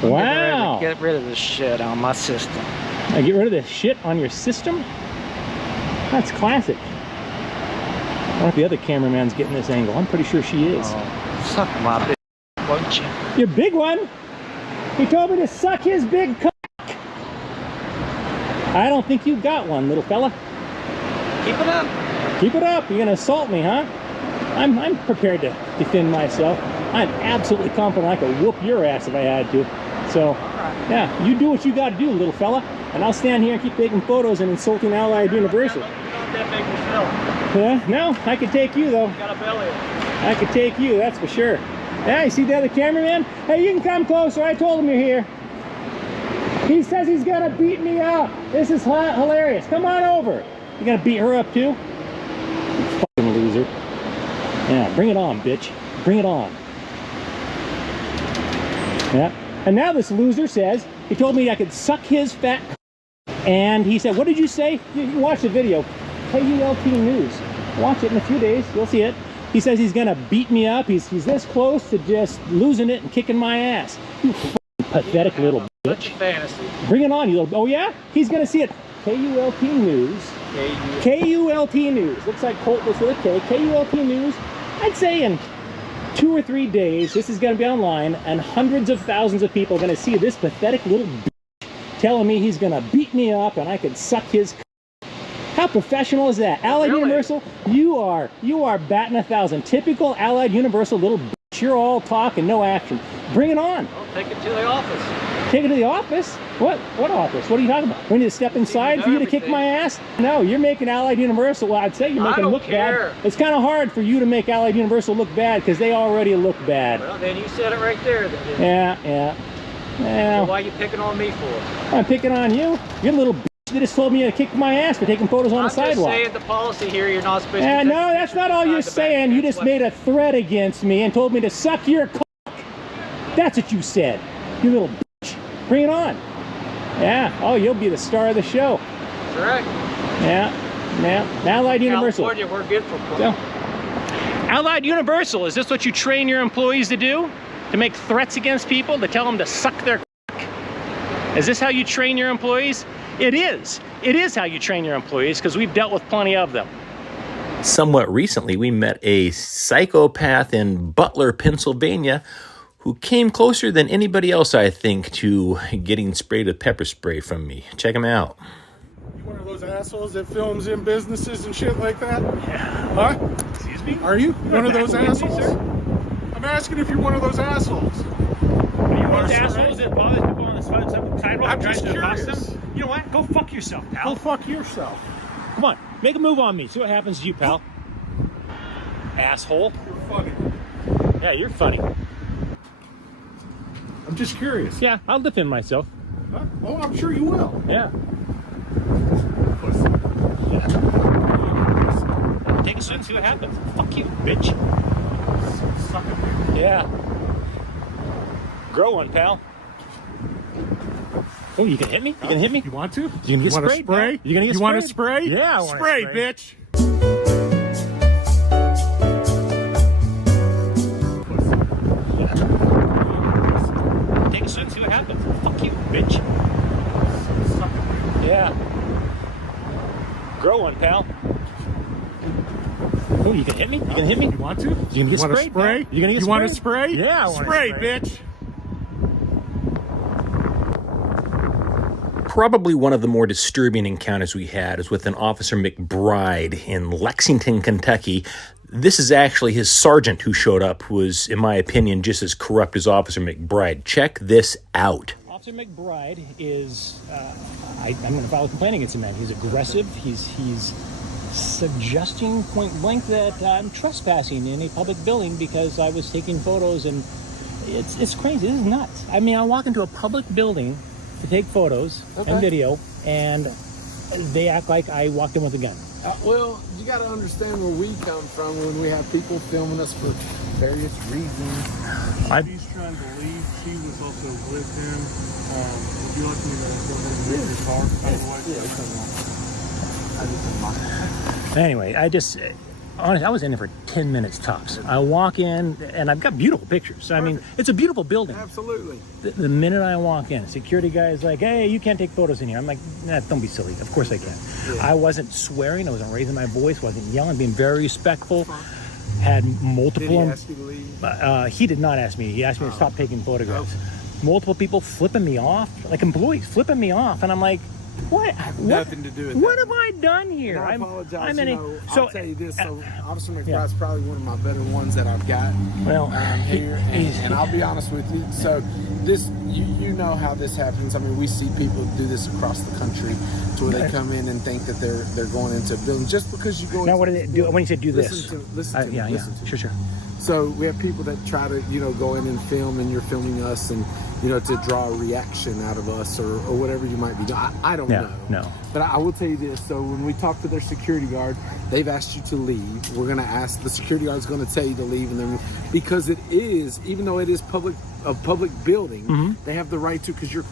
Wow. Get rid of this shit on my system. Get rid of the shit on your system? That's classic. I wonder if the other cameraman's getting this angle. I'm pretty sure she is. Oh, suck my big, won't you? Your big one? He told me to suck his big cock. I don't think you got one, little fella. Keep it up. Keep it up. You're gonna assault me, huh? I'm prepared to defend myself. I'm absolutely confident I could whoop your ass if I had to. So, yeah, you do what you gotta do, little fella. And I'll stand here and keep taking photos and insulting Allied Universal. You're not that big yourself. Yeah, no, I could take you though. You got a belly. I could take you, that's for sure. Yeah, you see the other cameraman? Hey, you can come closer. I told him you're here. He says he's gonna beat me up. This is hilarious. Come on over. You gonna beat her up too? You fucking loser. Yeah, bring it on, bitch. Bring it on. Yeah. And now this loser says, he told me I could suck his fat and he said, what did you say? You watch the video. KULT News. Watch it in a few days. You'll see it. He says he's gonna beat me up. He's this close to just losing it and kicking my ass. You fucking pathetic little bitch. Fantasy. Bring it on, you little. Oh yeah? He's gonna see it. KULT News. KULT News. Looks like Colt was with a K. KULT News. I'd say in 2 or 3 days, this is gonna be online, and hundreds of thousands of people are gonna see this pathetic little bitch telling me he's gonna beat me up and I could suck his. How professional is that? Allied Universal, you are batting 1,000. Typical Allied Universal little bitch. You're all talk and no action. Bring it on. I'll take it to the office. Take it to the office? What office? What are you talking about? We need to step inside for you to kick my ass? No, you're making Allied Universal. Well, I'd say you're making them look bad. It's kind of hard for you to make Allied Universal look bad because they already look bad. Well, then you said it right there. Then. Yeah. So why are you picking on me for? I'm picking on you. You're a little bitch that just told me to kick my ass for taking photos on the sidewalk. I'm just saying the policy here, you're not supposed to. No, that's not all you're saying. You just made a threat against me and told me to suck your cock. That's what you said. You little bitch. Bring it on. Yeah. Oh, you'll be the star of the show. Correct. Yeah. Allied Universal. California, we're good for So, Allied Universal, is this what you train your employees to do? To make threats against people? To tell them to suck their cock? Is this how you train your employees? It is. It is how you train your employees because we've dealt with plenty of them. Somewhat recently, we met a psychopath in Butler, Pennsylvania, who came closer than anybody else, I think, to getting sprayed with pepper spray from me. Check him out. You one of those assholes that films in businesses and shit like that? Yeah. Huh? Excuse me? Are you one of those assholes? I'm asking if you're one of those assholes. What are you those assholes that bother people on the sidewalk I'm trying just to accost curious. them? You know what? Go fuck yourself, pal. Go fuck yourself. Come on, make a move on me. See what happens to you, pal. Asshole. You're funny. Yeah, you're funny. I'm just curious. Yeah, I'll defend myself. Huh? Oh, I'm sure you will. Yeah. Take a swing, see what happens. Fuck you, bitch. Suck it. Yeah. Grow one, pal. Oh, you can hit me? You can hit me? You want to? You gonna get sprayed? Spray? You gonna get You want to sprayed? spray? Yeah, I want to spray, spray. bitch. Take a swing, see what happens. Fuck you, bitch. Suck it. Yeah. Grow one, pal. Oh, you can hit me? You can hit me? You want to? You gonna get You want to sprayed? spray? You gonna get You want to sprayed? spray? Yeah, I want to spray, bitch. Probably one of the more disturbing encounters we had is with an Officer McBride in Lexington, Kentucky. This is actually his sergeant who showed up, who was, in my opinion, just as corrupt as Officer McBride. Check this out. Officer McBride is, I'm going to file a complaint against him, man. He's aggressive. He's suggesting point blank that I'm trespassing in a public building because I was taking photos, and it's crazy. This is nuts. I mean, I walk into a public building to take photos and video, and they act like I walked in with a gun. Well, you got to understand where we come from when we have people filming us for various reasons. She's trying to leave. She was also with him. Would you like me to go ahead and move your car out of the way? Anyway, honestly, I was in there for 10 minutes tops. I walk in, and I've got beautiful pictures. I mean, it's a beautiful building. Absolutely. The minute I walk in, security guy is like, hey, you can't take photos in here. I'm like, nah, don't be silly. Of course I can. Yeah. I wasn't swearing. I wasn't raising my voice. Wasn't yelling. Being very respectful. Had multiple... Did he ask you to leave? He did not ask me. He asked me to stop taking photographs. Okay. Multiple people flipping me off, like employees flipping me off. And I'm like, what? I have nothing to do with what that. have I done here? I apologize. I'm in I'll tell you this. So Officer McBride's probably one of my better ones that I've got here. And I'll be honest with you. So this, you know how this happens. I mean, we see people do this across the country to where they come in and think that they're going into a building just because you go. Now, what do they do when you say do this? Listen to me. Sure. So we have people that try to, go in and film, and you're filming us, and to draw a reaction out of us or whatever you might be doing. I don't know. No. But I will tell you this. So when we talk to their security guard, they've asked you to leave. We're going to ask, the security guard's going to tell you to leave, and then because it is, even though it is a public building, they have the right to, because you're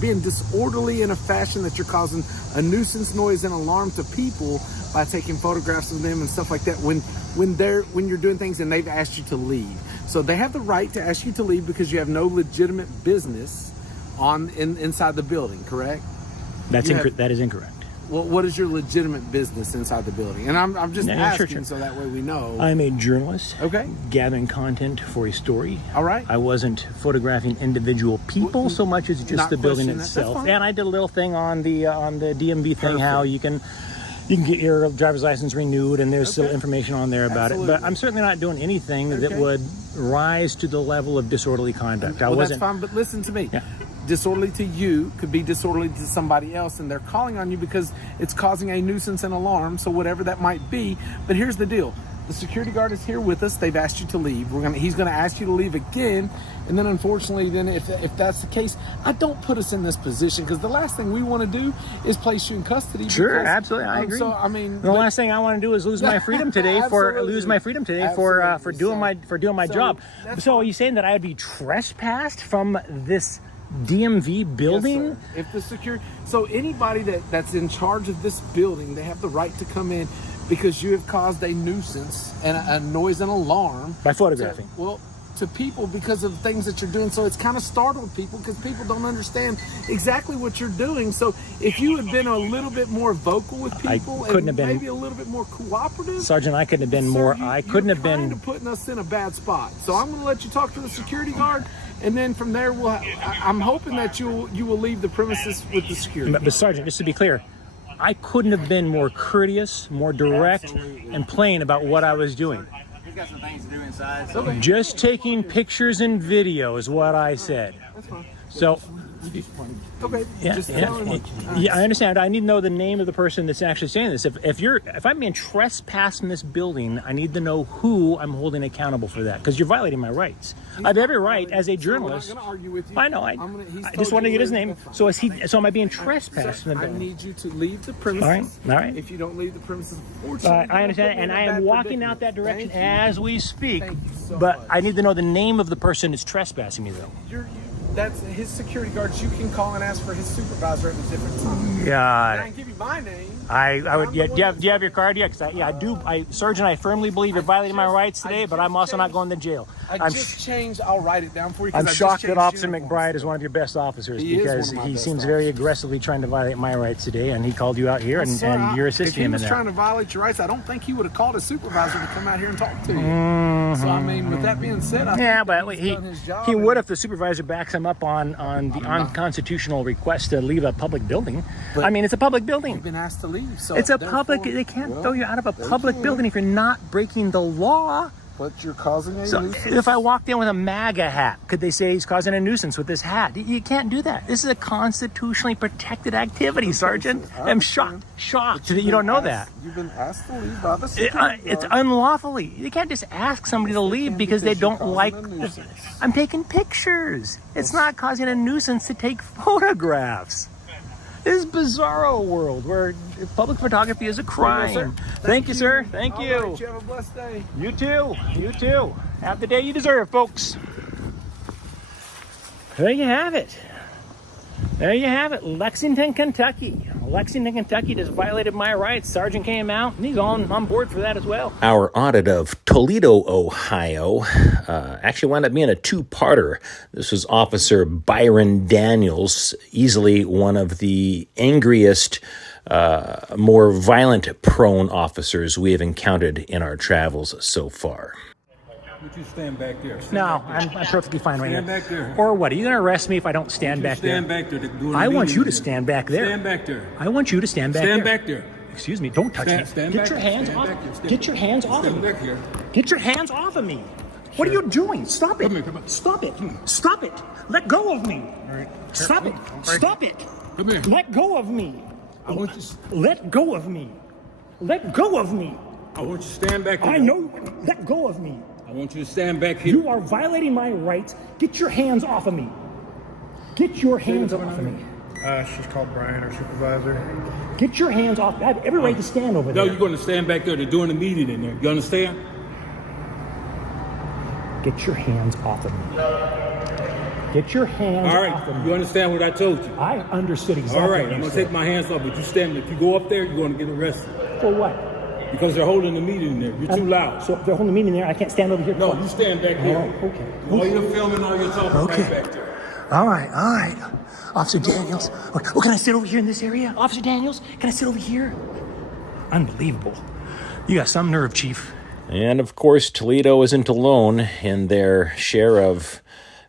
being disorderly in a fashion that you're causing a nuisance, noise, and alarm to people by taking photographs of them and stuff like that when you're doing things, and they've asked you to leave. So they have the right to ask you to leave because you have no legitimate business inside the building, correct? That is incorrect. Well, what is your legitimate business inside the building? And I'm just asking so that way we know. I'm a journalist. Okay. Gathering content for a story. All right. I wasn't photographing individual people so much as just the building itself. And I did a little thing on the DMV thing, how you can get your driver's license renewed, and there's still information on there about it. But I'm certainly not doing anything that would rise to the level of disorderly conduct. That's fine, but listen to me. Yeah. Disorderly to you could be disorderly to somebody else, and they're calling on you because it's causing a nuisance and alarm, so whatever that might be. But here's the deal. The security guard is here with us. They've asked you to leave. He's going to ask you to leave again. And then unfortunately, if that's the case, I don't put us in this position, because the last thing we want to do is place you in custody. Sure, absolutely, I agree. So I mean, the last thing I want to do is lose my freedom today for doing my job. So are you saying that I would be trespassed from this DMV building? Yes, sir. If the security, so anybody that's in charge of this building, they have the right to come in because you have caused a nuisance and a noise and alarm by photographing. To people because of things that you're doing. So it's kind of startled people because people don't understand exactly what you're doing. So if you had been a little bit more vocal with people maybe a little bit more cooperative, Sergeant, I couldn't have been more. I couldn't have been. You're kind of putting us in a bad spot. So I'm going to let you talk to the security guard, and then from there I'm hoping that you will leave the premises with the security. But Sergeant, just to be clear, I couldn't have been more courteous, more direct, and plain about what I was doing. He's got some things to do inside. So Just taking pictures and video is what I said. That's fine. So, Okay. yeah, Just yeah, tell him. yeah, I understand. I need to know the name of the person that's actually saying this. If I'm being trespassed in this building, I need to know who I'm holding accountable for that, because you're violating my rights. I have every right as a journalist. I'm not gonna argue with you. I know. I just want to get his name. So is he? So am I being trespassed in the I building? need you to leave the premises. All right. If you don't leave the premises, I understand, and I am walking out that direction as we speak. But I need to know the name of the person that's trespassing me, though. That's his security guards. You can call and ask for his supervisor at a different time. Yeah. I can give you my name. I would. Yeah, do you have your card? Yeah, because I do. Sergeant, I firmly believe you're violating my rights today, but I'm also not going to jail. I'm just changed. I'll write it down for you. I'm shocked that Officer McBride is one of your best officers, because he seems very aggressively trying to violate my rights today, and he called you out here, and you're assisting him in If he was that. trying to violate your rights, I don't think he would have called his supervisor to come out here and talk to you. So, I mean, with that being said, I think but he's done his job. he would if the supervisor backs him up on the unconstitutional request to leave a public building. But I mean, it's a public building. You've been asked to leave. So It's a public. They can't throw you out of a public building if you're not breaking the law. But you're causing a So nuisance. if I walked in with a MAGA hat, could they say he's causing a nuisance with this hat? You can't do that. This is a constitutionally protected activity, Sergeant. I'm shocked that you don't know that. You've been asked to leave by the security It's guard. unlawfully. You can't just ask somebody to leave because they don't like. I'm taking pictures. It's not causing a nuisance to take photographs. This is bizarro world where public photography is a crime. Thank you, sir. Thank you. All right, you have a blessed day. You too. You too. Have the day you deserve, folks. There you have it. There you have it. Lexington, Kentucky. Lexington, Kentucky just violated my rights. Sergeant came out, and he's on board for that as well. Our audit of Toledo, Ohio, actually wound up being a two-parter. This was Officer Byron Daniels, easily one of the angriest, more violent-prone officers we have encountered in our travels so far. Would you stand back there? No, I'm perfectly fine right now. Stand back there. Or what? Are you going to arrest me if I don't stand back there? Stand back there. I want you to stand back there. Stand back there. I want you to stand back there. Stand back there. Excuse me, don't touch me. Stand Get back your there. hands Stand off. back there. Get your hands off of Stand me. back here. Get your hands off of me. What are you doing? Stop it. Come here, come on. Stop it. Stop it. Let go of me. All right. Stop it. Stop it. Come here. Let go of me. I want you. Let go of me. Let go of me. I want you to stand back here. I know. Let go of me. I want you to stand back here. You are violating my rights. Get your hands off of me. Get your hands off of me. She's called Brian, her supervisor. Get your hands off. I have every right to stand over there. No, you're going to stand back there. They're doing a meeting in there. You understand? Get your hands off of me. Get your hands All off of right. me. You understand what I told you? I understood exactly All right. what I'm you going to said. take my hands off, but you stand. If you go up there, you're going to get arrested. For what? Because they're holding the meeting in there. You're too loud. So if they're holding a meeting there, I can't stand over here. No, you stand back here. Oh, okay. All you're filming, all you're talking right back there. All right. Officer Daniels. Oh, can I sit over here in this area? Officer Daniels, can I sit over here? Unbelievable. You got some nerve, Chief. And, of course, Toledo isn't alone in their share of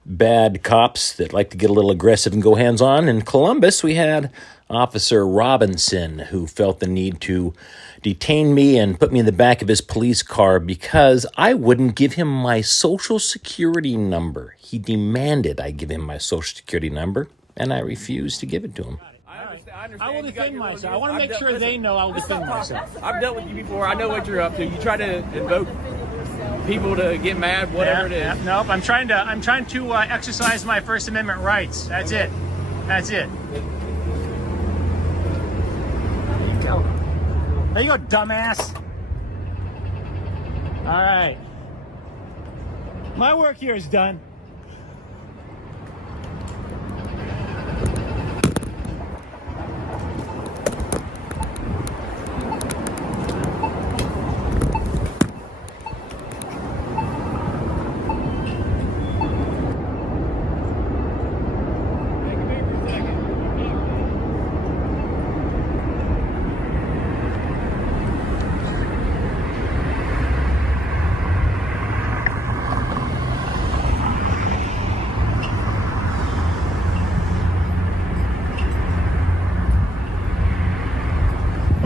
bad cops that like to get a little aggressive and go hands-on. In Columbus, we had Officer Robinson, who felt the need to detain me and put me in the back of his police car because I wouldn't give him my Social Security number. He demanded I give him my Social Security number, and I refused to give it to him. I will defend myself. I want to make sure they know I will defend myself. I've dealt with you before. I know what you're up to. You try to invoke people to get mad, whatever it is. Nope, I'm trying to exercise my First Amendment rights. That's it. That's it. There you go, dumbass. All right. My work here is done.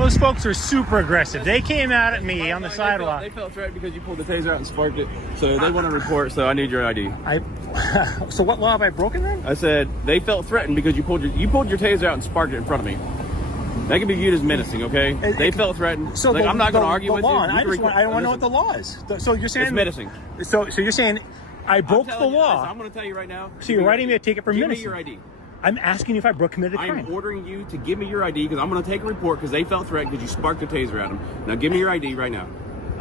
Those folks are super aggressive. They came out at me on the sidewalk. They felt threatened because you pulled the taser out and sparked it. So they want to report, so I need your ID. So what law have I broken then? I said they felt threatened because you pulled your taser out and sparked it in front of me. That can be viewed as menacing, okay? They felt threatened. So I'm not going to argue with you. I don't want to know what the law is. So you're saying it's menacing. So you're saying I broke the law. I'm going to tell you right now. So you're writing me a ticket for menacing. Give me your ID. I'm asking you if I committed a crime. I'm ordering you to give me your ID because I'm going to take a report because they felt threatened because you sparked a taser at them. Now give me your ID right now.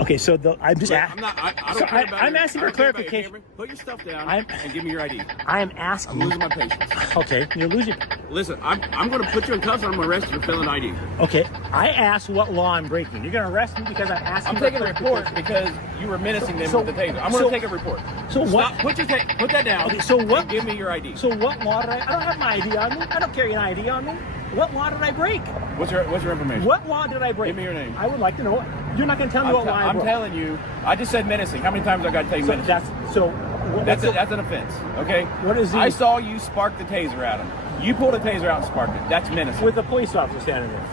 Okay, so I'm just asking. I'm asking for clarification. Put your stuff down and give me your ID. I am asking. I'm losing my patience. Okay, you're losing. Listen, I'm going to put you in cuffs and I'm going to arrest you for failing ID. Okay, I asked what law I'm breaking. You're going to arrest me because I'm asking. I'm taking a report because you were menacing them with the taser. I'm going to take a report. So what? Put that down. Okay, so what? Give me your ID. So what law did I don't have my ID on me. I don't carry an ID on me. What law did I break? What's your information? What law did I break? Give me your name. I would like to know. You're not going to tell me what law I broke. I'm telling you. I just said menacing. How many times I got to tell you menacing? That's an offense. Okay. What is? I saw you spark the taser at him. You pulled a taser out and sparked it. That's menacing. With a police officer standing there.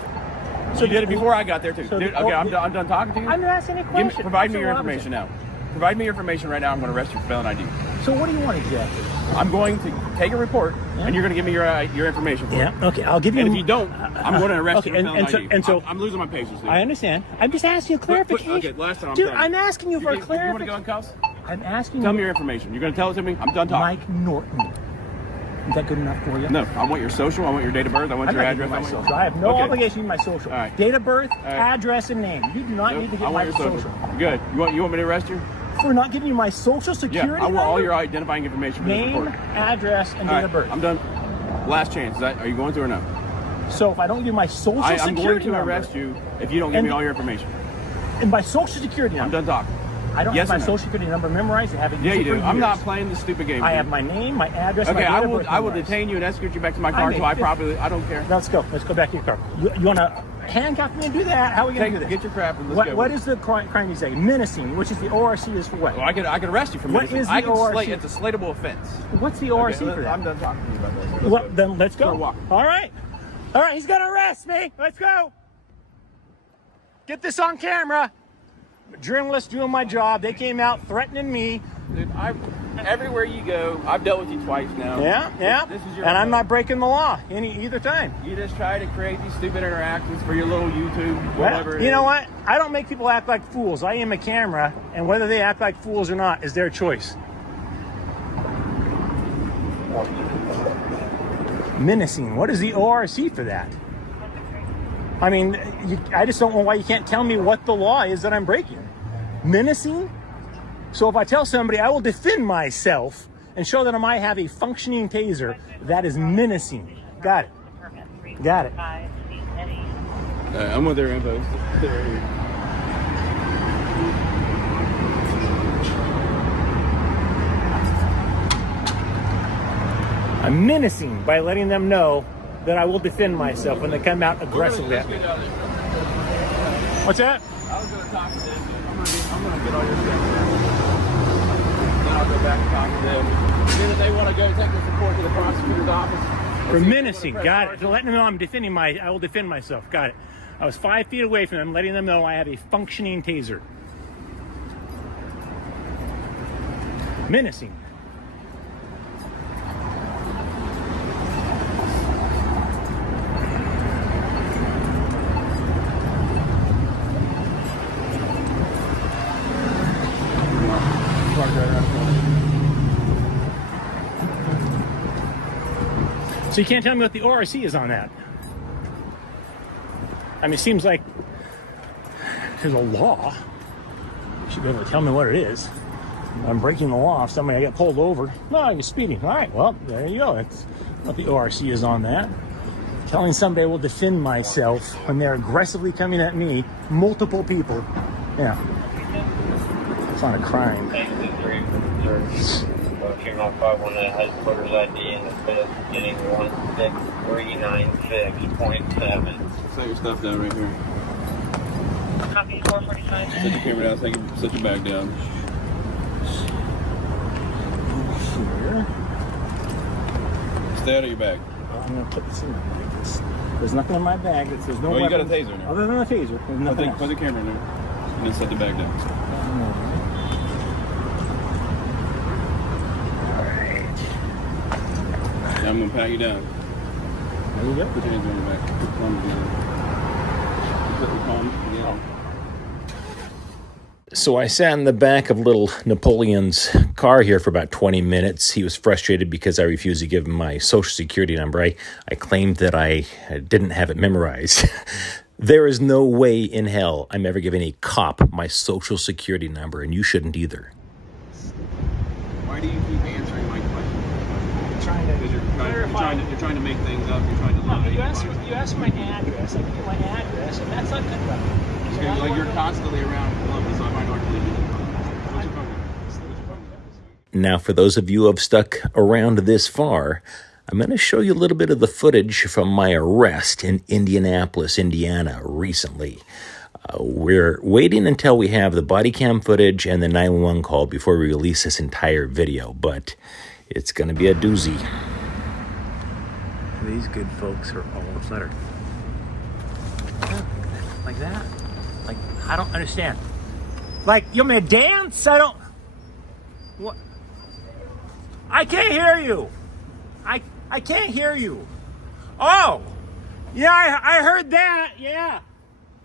So you did it before I got there too. Dude, okay, I'm done talking to you. I'm not asking any questions. Provide me your information now. Provide me your information right now. I'm going to arrest you for failing ID. So what do you want exactly? I'm going to take a report, and you're going to give me your information for it. Okay, I'll give you. And if you don't, I'm going to arrest you for failing ID. And so I'm losing my patience. Dude. I understand. I'm just asking you clarification. Okay, last time. Dude, I'm asking you for a clarification. You want to go in cuffs? I'm asking. Tell me your information. You're going to tell it to me. I'm done talking. Mike Norton. Is that good enough for you? No, I want your social. I want your date of birth. I want your address. I have no obligation to my social. All right. Date of birth, address, and name. You do not need to get my social. Good. You want me to arrest you? For not giving you my social security I want all your identifying information for this name, report. address, and date of birth. I'm done. Last chance. Are you going to or no? So if I don't give you my social security I'm going to arrest you if you don't give me all your information. And my social security number. I'm done talking. I don't have my social security number memorized. I haven't used it for you do. years. I'm not playing this stupid game. I have my name, my address, okay, my date of birth. I will detain you and escort you back to my car until I don't care. Let's go. Let's go back to your car. You want to handcuff me and do that? How are we going to do this? Get your crap and let's go. What is the crime you say? Menacing, which is the ORC is for what? Well, I could arrest you for menacing. What is the ORC? It's a slatable offense. What's the ORC for that? I'm done talking to you about this. Well, then let's go. Walk. All right, he's going to arrest me. Let's go. Get this on camera. Journalists doing my job. They came out threatening me. Dude, everywhere you go, I've dealt with you twice now. Yeah. This is your and I'm not breaking the law either time. You just try to create these stupid interactions for your little YouTube, whatever. You know what? I don't make people act like fools. I am a camera, and whether they act like fools or not is their choice. Menacing. What is the ORC for that? I mean, I just don't know why you can't tell me what the law is that I'm breaking. Menacing? So if I tell somebody I will defend myself and show them I have a functioning taser, that is menacing. Got it. I'm with their info. I'm menacing by letting them know that I will defend myself when they come out aggressively at me. What's that? I was going to talk to them. I'm going to get all your stuff. Then I'll go back and talk to them. Then if they want to go take this report to the prosecutor's office. For menacing, got it. To letting them know I will defend myself. Got it. I was 5 feet away from them, letting them know I have a functioning taser. Menacing. So you can't tell me what the ORC is on that. I mean, it seems like there's a law. You should be able to tell me what it is. I'm breaking the law. If somebody I get pulled over, no, you're speeding. All right, well, there you go. That's what the ORC is on that. Telling somebody I will defend myself when they're aggressively coming at me, multiple people. Yeah. It's not a crime. Female 51 that headquarters ID in the fifth, getting 16396.7. Set your stuff down right here. Copy 445. Set your camera down, set your bag down. Here. Stay out of your bag. I'm going to put this in like this. There's nothing in my bag that says no Well, you got a weapons. taser in there. Other than a taser, there's nothing else. Put the camera in there, and then set the bag down. Now I'm gonna pat you down. There you go. Put your hands on your back. Put your palms together. Put your palms together. So I sat in the back of little Napoleon's car here for about 20 minutes. He was frustrated because I refused to give him my social security number. I claimed that I didn't have it memorized. There is no way in hell I'm ever giving a cop my social security number, and you shouldn't either. Why do you keep answering my question? You're trying to make things up. You're trying to lie. You asked my address. I give you my address, and that's not good enough. Okay, like you're constantly around Columbus, so I might not believe you. What's your phone number? Now, for those of you who have stuck around this far, I'm going to show you a little bit of the footage from my arrest in Indianapolis, Indiana, recently. We're waiting until we have the body cam footage and the 911 call before we release this entire video, but it's going to be a doozy. These good folks are all cluttered. Like that? Like, I don't understand. Like, you want me to dance? I don't... What? I can't hear you. I can't hear you. Oh! Yeah, I heard that. Yeah.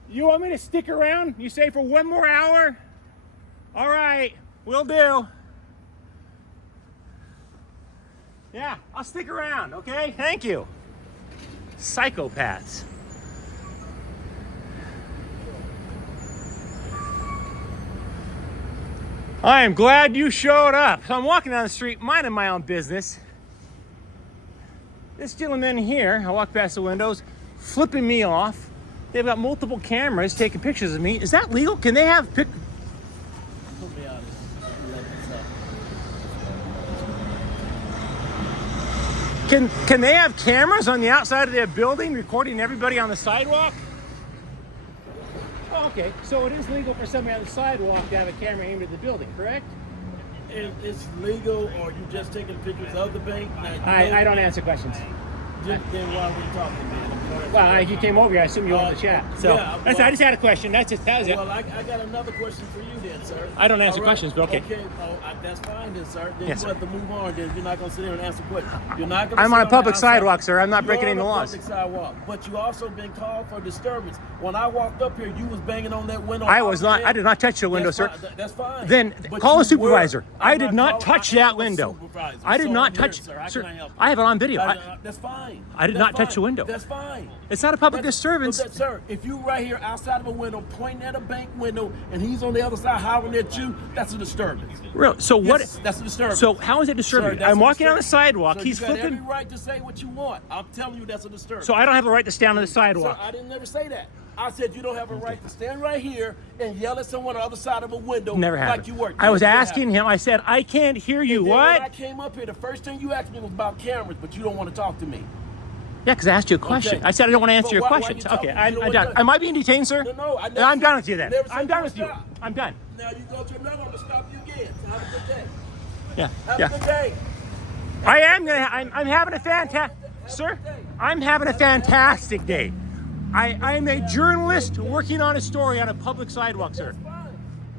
You want me to stick around? You say for one more hour? All right. Will do. Yeah, I'll stick around, okay? Thank you. Psychopaths. I am glad you showed up. So I'm walking down the street, minding my own business. This gentleman here, I walk past the windows, flipping me off. They've got multiple cameras taking pictures of me. Is that legal? Can they have Can they have cameras on the outside of their building recording everybody on the sidewalk? Oh, okay, so it is legal for somebody on the sidewalk to have a camera aimed at the building, correct? It's legal, or you just taking pictures of the bank? I don't answer questions. Then why are we talking, man? Well, you came over here, I assume you wanted to chat. So yeah, I just had a question. That was it. Well, I got another question for you then, sir. I don't answer questions, but okay. Okay, that's fine then, sir. Then Yes, you sir. have to move on. Then you're not going to sit there and answer questions. You're not going. I'm on a public sidewalk, sir. I'm not breaking any laws. Public sidewalk, but you also been called for disturbance. When I walked up here, you was banging on that window. I was not. I did not touch the window, sir. That's fine. Then But call you a supervisor. were. I did not touch that window. I did not touch. Sir, I have it on video. That's fine. I did not touch the window. That's fine. It's not a public disturbance. Sir, if you right here outside of a window, pointing at a bank window, and he's on the other side hollering at you, that's a disturbance. Really? So what? Yes, that's a disturbance. So how is it disturbing? Sir, that's I'm a walking on the disturbance. sidewalk. So He's you got flipping. every right to say what you want. I'm telling you, that's a disturbance. So I don't have a right to stand on the Sir, sidewalk. I didn't never say that. I said you don't have a right to stand right here and yell at someone on the other side of a window Never happened. like you were. I was Never asking him. I said, I can't hear you. And then What? When I came up here, the first thing you asked me was about cameras, but you don't want to talk to me. Yeah, because I asked you a question. Okay. I said I don't want to answer But your why questions. you talking? Okay, You I'm know done. what? Am I being detained, sir? No, I never I'm said- done with you then. never said I'm done you with you. stop. I'm done. Now you go to another, I'm going to stop you again. So have a good day. Yeah. Have Yeah. a good day. I am gonna. I'm having a fantastic, sir. I'm having a fantastic day. I'm a journalist working on a story on a public sidewalk, sir.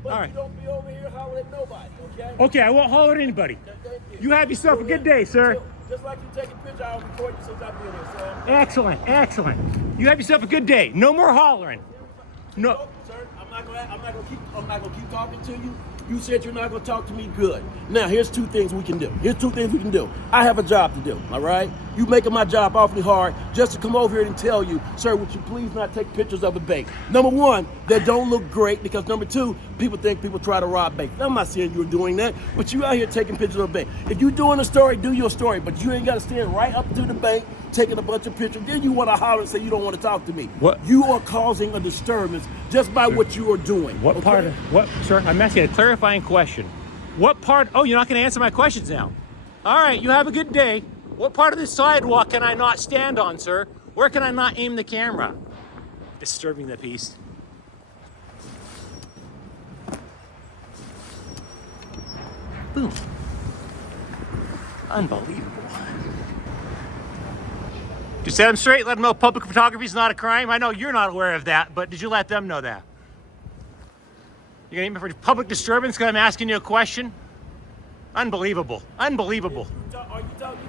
But All right. you don't be over here hollering at nobody, okay? Okay, I won't holler at anybody. You have yourself a good day, sir. Just like you take a picture, I'll record you since I've been here. So Excellent, excellent. You have yourself a good day. No more hollering. No. Sir, I'm not gonna keep talking to you. You said you're not gonna talk to me. Good. Now here's two things we can do. I have a job to do. All right. You making my job awfully hard just to come over here and tell you, sir, would you please not take pictures of the bank? Number one, that don't look great, because number two, people think people try to rob banks. I'm not saying you're doing that, but you out here taking pictures of the bank. If you're doing a story, do your story, but you ain't got to stand right up to the bank taking a bunch of pictures. Then you want to holler and say you don't want to talk to me. What? You are causing a disturbance just by what you are doing. What okay? part of what, sir? I'm asking a clarifying question. What part? Oh, you're not going to answer my questions now. All right, you have a good day. What part of the sidewalk can I not stand on, sir? Where can I not aim the camera? Disturbing the peace. Boom. Unbelievable. you set them straight? Let them know public photography is not a crime? I know you're not aware of that, but did you let them know that? You're gonna hit me for public disturbance because I'm asking you a question? Unbelievable. Unbelievable. You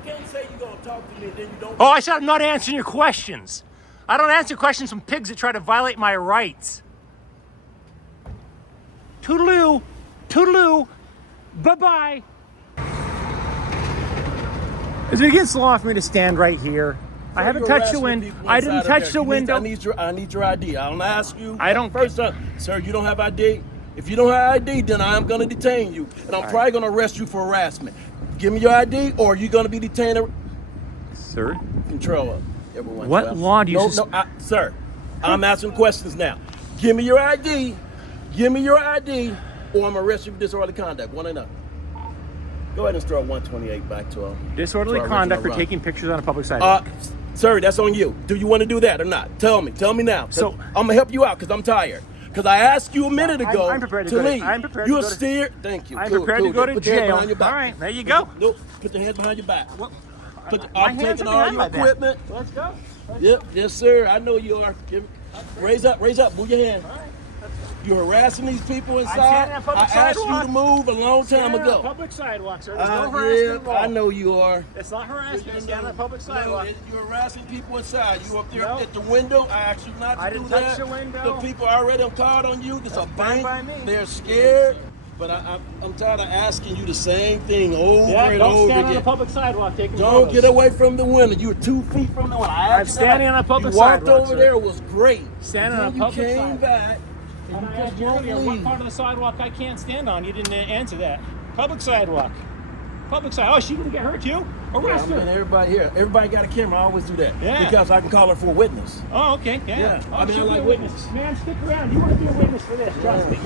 can't say you're going to talk to me and then you don't. Oh, I said I'm not answering your questions. I don't answer questions from pigs that try to violate my rights. Toodaloo. Toodaloo. Bye-bye. Is it against the law for me to stand right here? I haven't touched the window. I didn't touch the window. I need your ID. I don't ask you. I don't. First up, sir, you don't have ID. If you don't have ID, then I am going to detain you, and I'm probably going to arrest you for harassment. Give me your ID, or you're going to be detained. Sir? Control of everyone. What law do you... Sir, I'm asking questions now. Give me your ID. Give me your ID, or I'm going to arrest you for disorderly conduct. One or another. Go ahead and throw 128 back to him. Disorderly conduct for taking pictures on a public sidewalk. Sir, that's on you. Do you want to do that or not? Tell me. Tell me now. So I'm going to help you out because I'm tired. Because I asked you a minute ago I'm prepared to leave. I'm prepared You're to go steer. Thank you. I'm Cool, prepared cool. to go to Put your hands jail. behind your back. All right, there you go. Nope. Put your hands behind your back. My I'm hands taking are all behind your my back. equipment. Let's go. Yep. Yes, sir. I know you are. Raise up. Move your hand. You're harassing these people inside. I asked you to move a long time ago. Public sidewalk, sir. There's no harassment involved. I know you are. It's not harassment. It's down on a public sidewalk. You're harassing people inside. You up there at the window. I asked you not to do that. I didn't touch the window. The people already have called on you. This is a bank. By me. They're scared. But I'm tired of asking you the same thing over and don't over stand again. on a public sidewalk taking Don't photos. get away from the window. You're 2 feet from the window. I'm standing on a public sidewalk. You walked over sir. there. It was great. Standing on a public sidewalk. You came sidewalk. back. And I asked you earlier what part of the sidewalk I can't stand on. You didn't answer that. Public sidewalk. Public sidewalk. Oh, she gonna get hurt too? Arrest her. Everybody here. Everybody got a camera. I always do that. Yeah. Because I can call her for a witness. Oh, okay. Yeah. I mean, I like witness. Man, stick around. You want to be a witness for this. Trust me.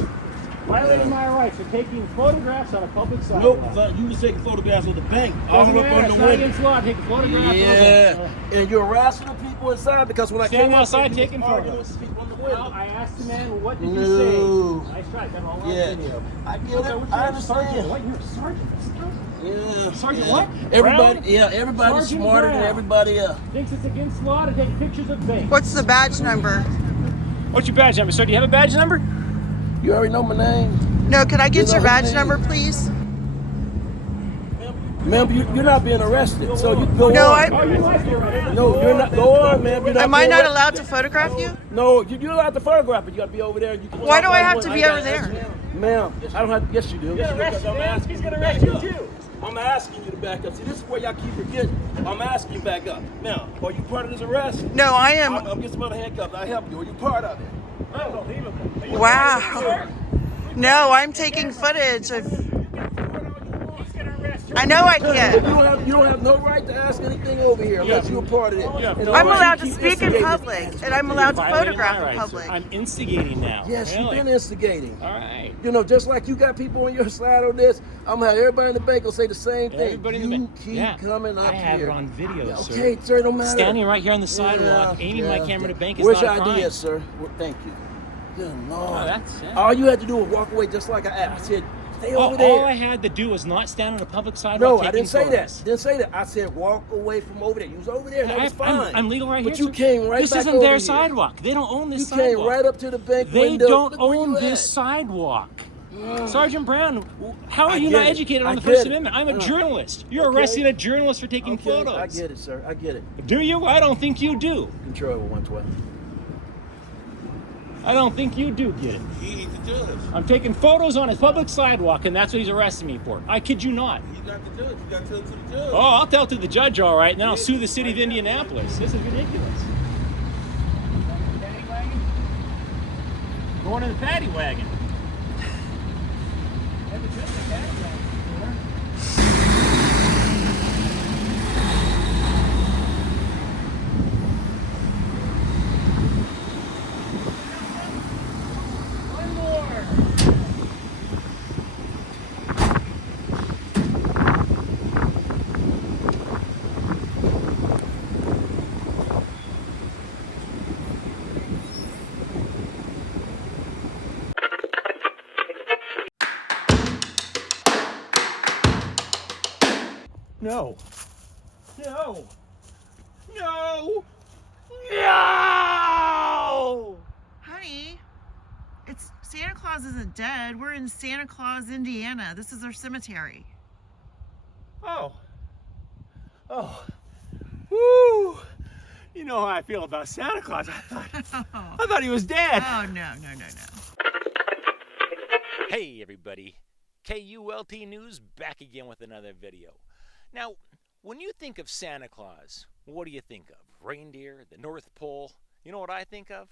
Violating my rights for taking photographs on a public sidewalk. Nope, you was taking photographs of the bank. Doesn't all up matter. on It's the not window. against law. Taking photographs. Yeah, and you're harassing the people inside because when I Standing came outside up, taking photos. Well, I asked the man, what did you say? Nice try. Got all on video. I get it. I understand. What? You're a sergeant. Yeah. Sergeant what? Everybody, Brown? everybody's Sergeant smarter Brown. than everybody else. Thinks it's against law to take pictures of banks. What's the badge number? What's your badge number, sir? Do you have a badge number? You already know my name. No, could I get your badge number, please? Ma'am, you're not being arrested, so you can go on. No, you're not. Go on, ma'am. Am I not allowed to photograph you? No, you're allowed to photograph, but you got to be over there. Why do I have to be over there? Ma'am, I don't have to. Yes, you do. He's gonna arrest you too. I'm asking you to back up. See, this is where y'all keep forgetting. I'm asking you to back up. Now, are you part of this arrest? No, I am. I'm getting some other handcuffs. I help you. Are you part of it? Unbelievable. Wow. No, I'm taking footage of. I know I can't. You don't have no right to ask anything over here unless you're a part of it. I'm allowed to speak in public, and I'm allowed to photograph in public. I'm instigating now. Yes, you've been instigating. All right. You know, just like you got people on your side on this, I'm gonna have everybody in the bank will say the same thing. Everybody in the you bank. keep coming up I have here. it on video, sir. Okay, sir, it don't matter. Standing right here on the sidewalk, aiming my camera to bank is Where's not a your crime. ID, sir? Thank you. Good Lord. Oh, that's it. All you had to do was walk away just like I asked. I said, stay over there. All I had to do was not stand on a public sidewalk. No, I didn't say that. Didn't say that. I said walk away from over there. You was over there. That was fine. I'm legal right but here. But you came right this back isn't over their here. sidewalk. They don't own this sidewalk. You came right up to the bank window. They don't Look, where own you this at? sidewalk. Sergeant Brown, how are you get not it. educated I on the get First it. Amendment? I'm a No. journalist. You're Okay. arresting a journalist for taking photos. I get it, sir. I get it. Do you? I don't think you do. Control over 112. I don't think you do get it. He ain't the judge. I'm taking photos on a public sidewalk, and that's what he's arresting me for. I kid you not. He's not the judge. You got to tell it to the judge. Oh, I'll tell it to the judge, all right, and then I'll sue the city of Indianapolis. This is ridiculous. Paddy wagon? Going in the paddy wagon. No. No. No! No! Honey, it's Santa Claus isn't dead. We're in Santa Claus, Indiana. This is our cemetery. Oh. Oh. Woo! You know how I feel about Santa Claus. I thought he was dead. Oh, no, no, no, no. Hey, everybody. KULT News back again with another video. Now, when you think of Santa Claus, what do you think of? Reindeer, the North Pole? You know what I think of?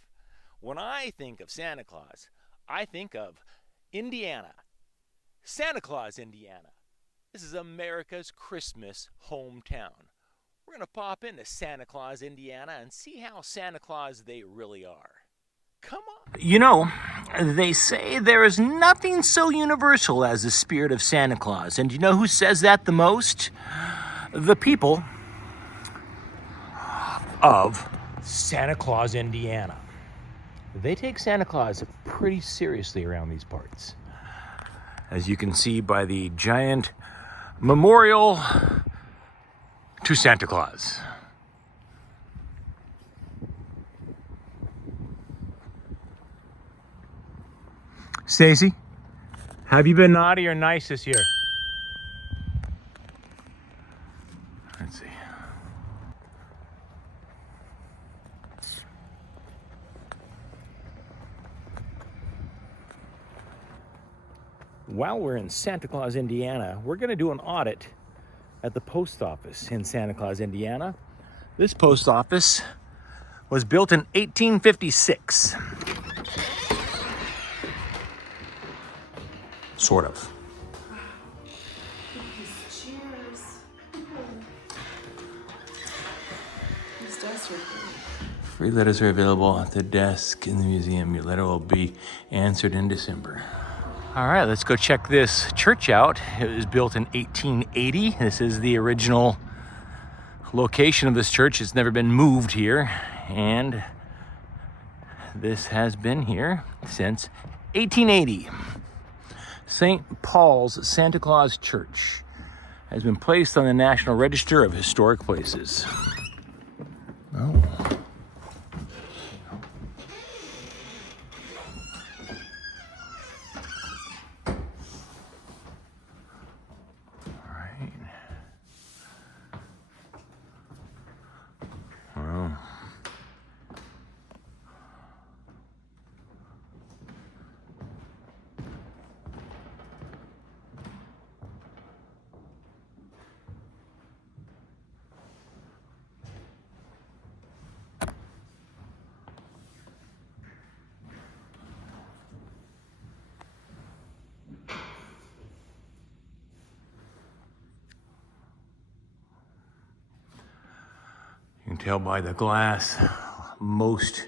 When I think of Santa Claus, I think of Indiana. Santa Claus, Indiana. This is America's Christmas hometown. We're going to pop into Santa Claus, Indiana, and see how Santa Claus they really are. Come on. You know, they say there is nothing so universal as the spirit of Santa Claus. And you know who says that the most? The people of Santa Claus, Indiana. They take Santa Claus pretty seriously around these parts. As you can see by the giant memorial to Santa Claus. Stacy, have you been naughty or nice this year? Let's see. While we're in Santa Claus, Indiana, we're going to do an audit at the post office in Santa Claus, Indiana. This post office was built in 1856. Sort of. Cheers. Free letters are available at the desk in the museum. Your letter will be answered in December. All right, let's go check this church out. It was built in 1880. This is the original location of this church. It's never been moved here, and this has been here since 1880. St. Paul's Santa Claus Church has been placed on the National Register of Historic Places. Oh. You can tell by the glass, most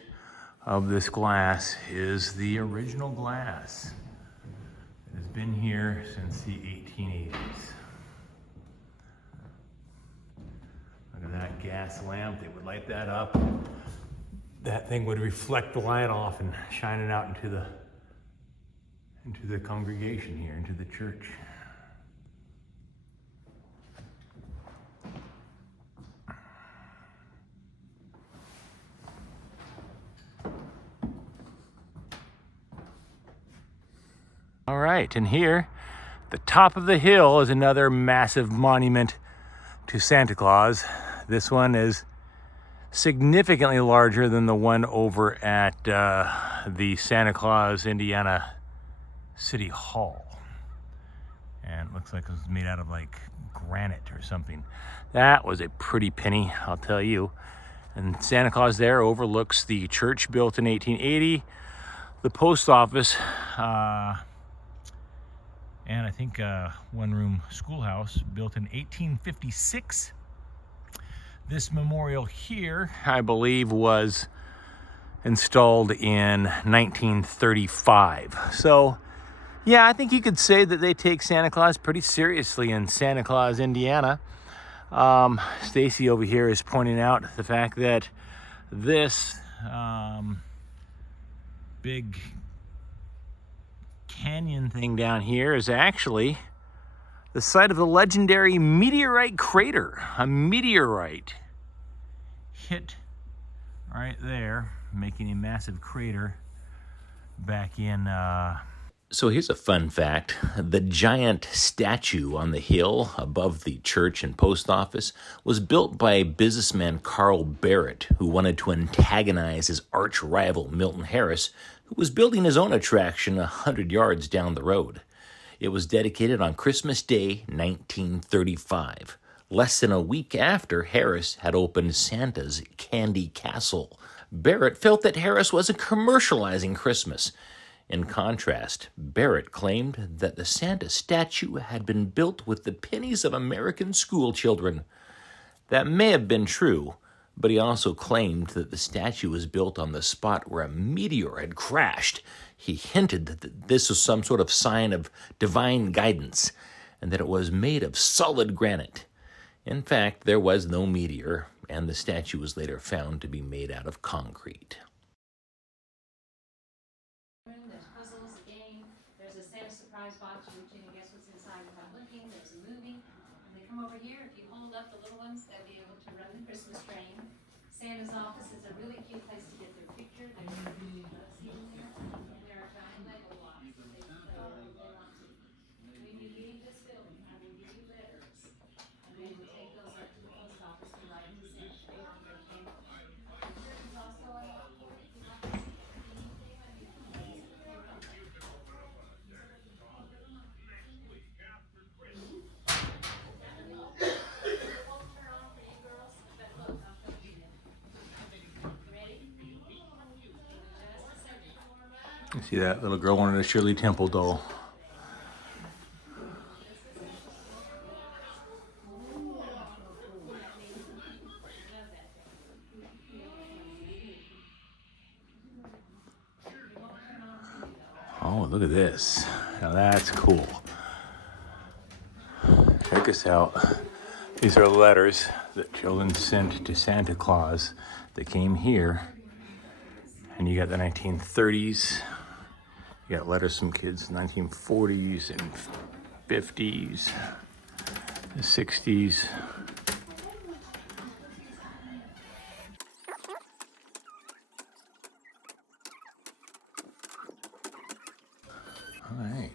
of this glass is the original glass. It has been here since the 1880s. Look at that gas lamp. They would light that up. That thing would reflect the light off and shine it out into the congregation here, into the church. All right, and here, the top of the hill is another massive monument to Santa Claus. This one is significantly larger than the one over at the Santa Claus, Indiana City Hall. And it looks like it was made out of like granite or something. That was a pretty penny, I'll tell you. And Santa Claus there overlooks the church built in 1880, the post office, and I think one-room schoolhouse built in 1856. This memorial here, I believe, was installed in 1935. So, yeah, I think you could say that they take Santa Claus pretty seriously in Santa Claus, Indiana. Stacy over here is pointing out the fact that this big canyon thing down here is actually the site of the legendary meteorite crater. A meteorite hit right there, making a massive crater back in. So here's a fun fact. The giant statue on the hill above the church and post office was built by businessman Carl Barrett, who wanted to antagonize his arch rival Milton Harris, who was building his own attraction 100 yards down the road. It was dedicated on Christmas Day, 1935, less than a week after Harris had opened Santa's Candy Castle. Barrett felt that Harris wasn't commercializing Christmas. In contrast, Barrett claimed that the Santa statue had been built with the pennies of American school children. That may have been true, but he also claimed that the statue was built on the spot where a meteor had crashed. He hinted that this was some sort of sign of divine guidance, and that it was made of solid granite. In fact, there was no meteor, and the statue was later found to be made out of concrete. There's puzzles, a game, there's a Santa surprise box, you can guess what's inside without looking, there's a movie. And they come over here, if you hold up the little ones, they'll be able to run the Christmas train. Santa's office is a really cute place to get their picture. They can see in there. And there are giant Lego blocks that they want to. When you leave this building, I will give you letters. And they will take those up to the post office to write to Santa. The church is also unlocked for you if you'd like to see it. You see that little girl wanted a Shirley Temple doll. Oh, look at this. Now that's cool. Check this out. These are letters that children sent to Santa Claus. They came here, and you got the 1930s. You got letters from kids in the 1940s and 50s, the 60s. All right.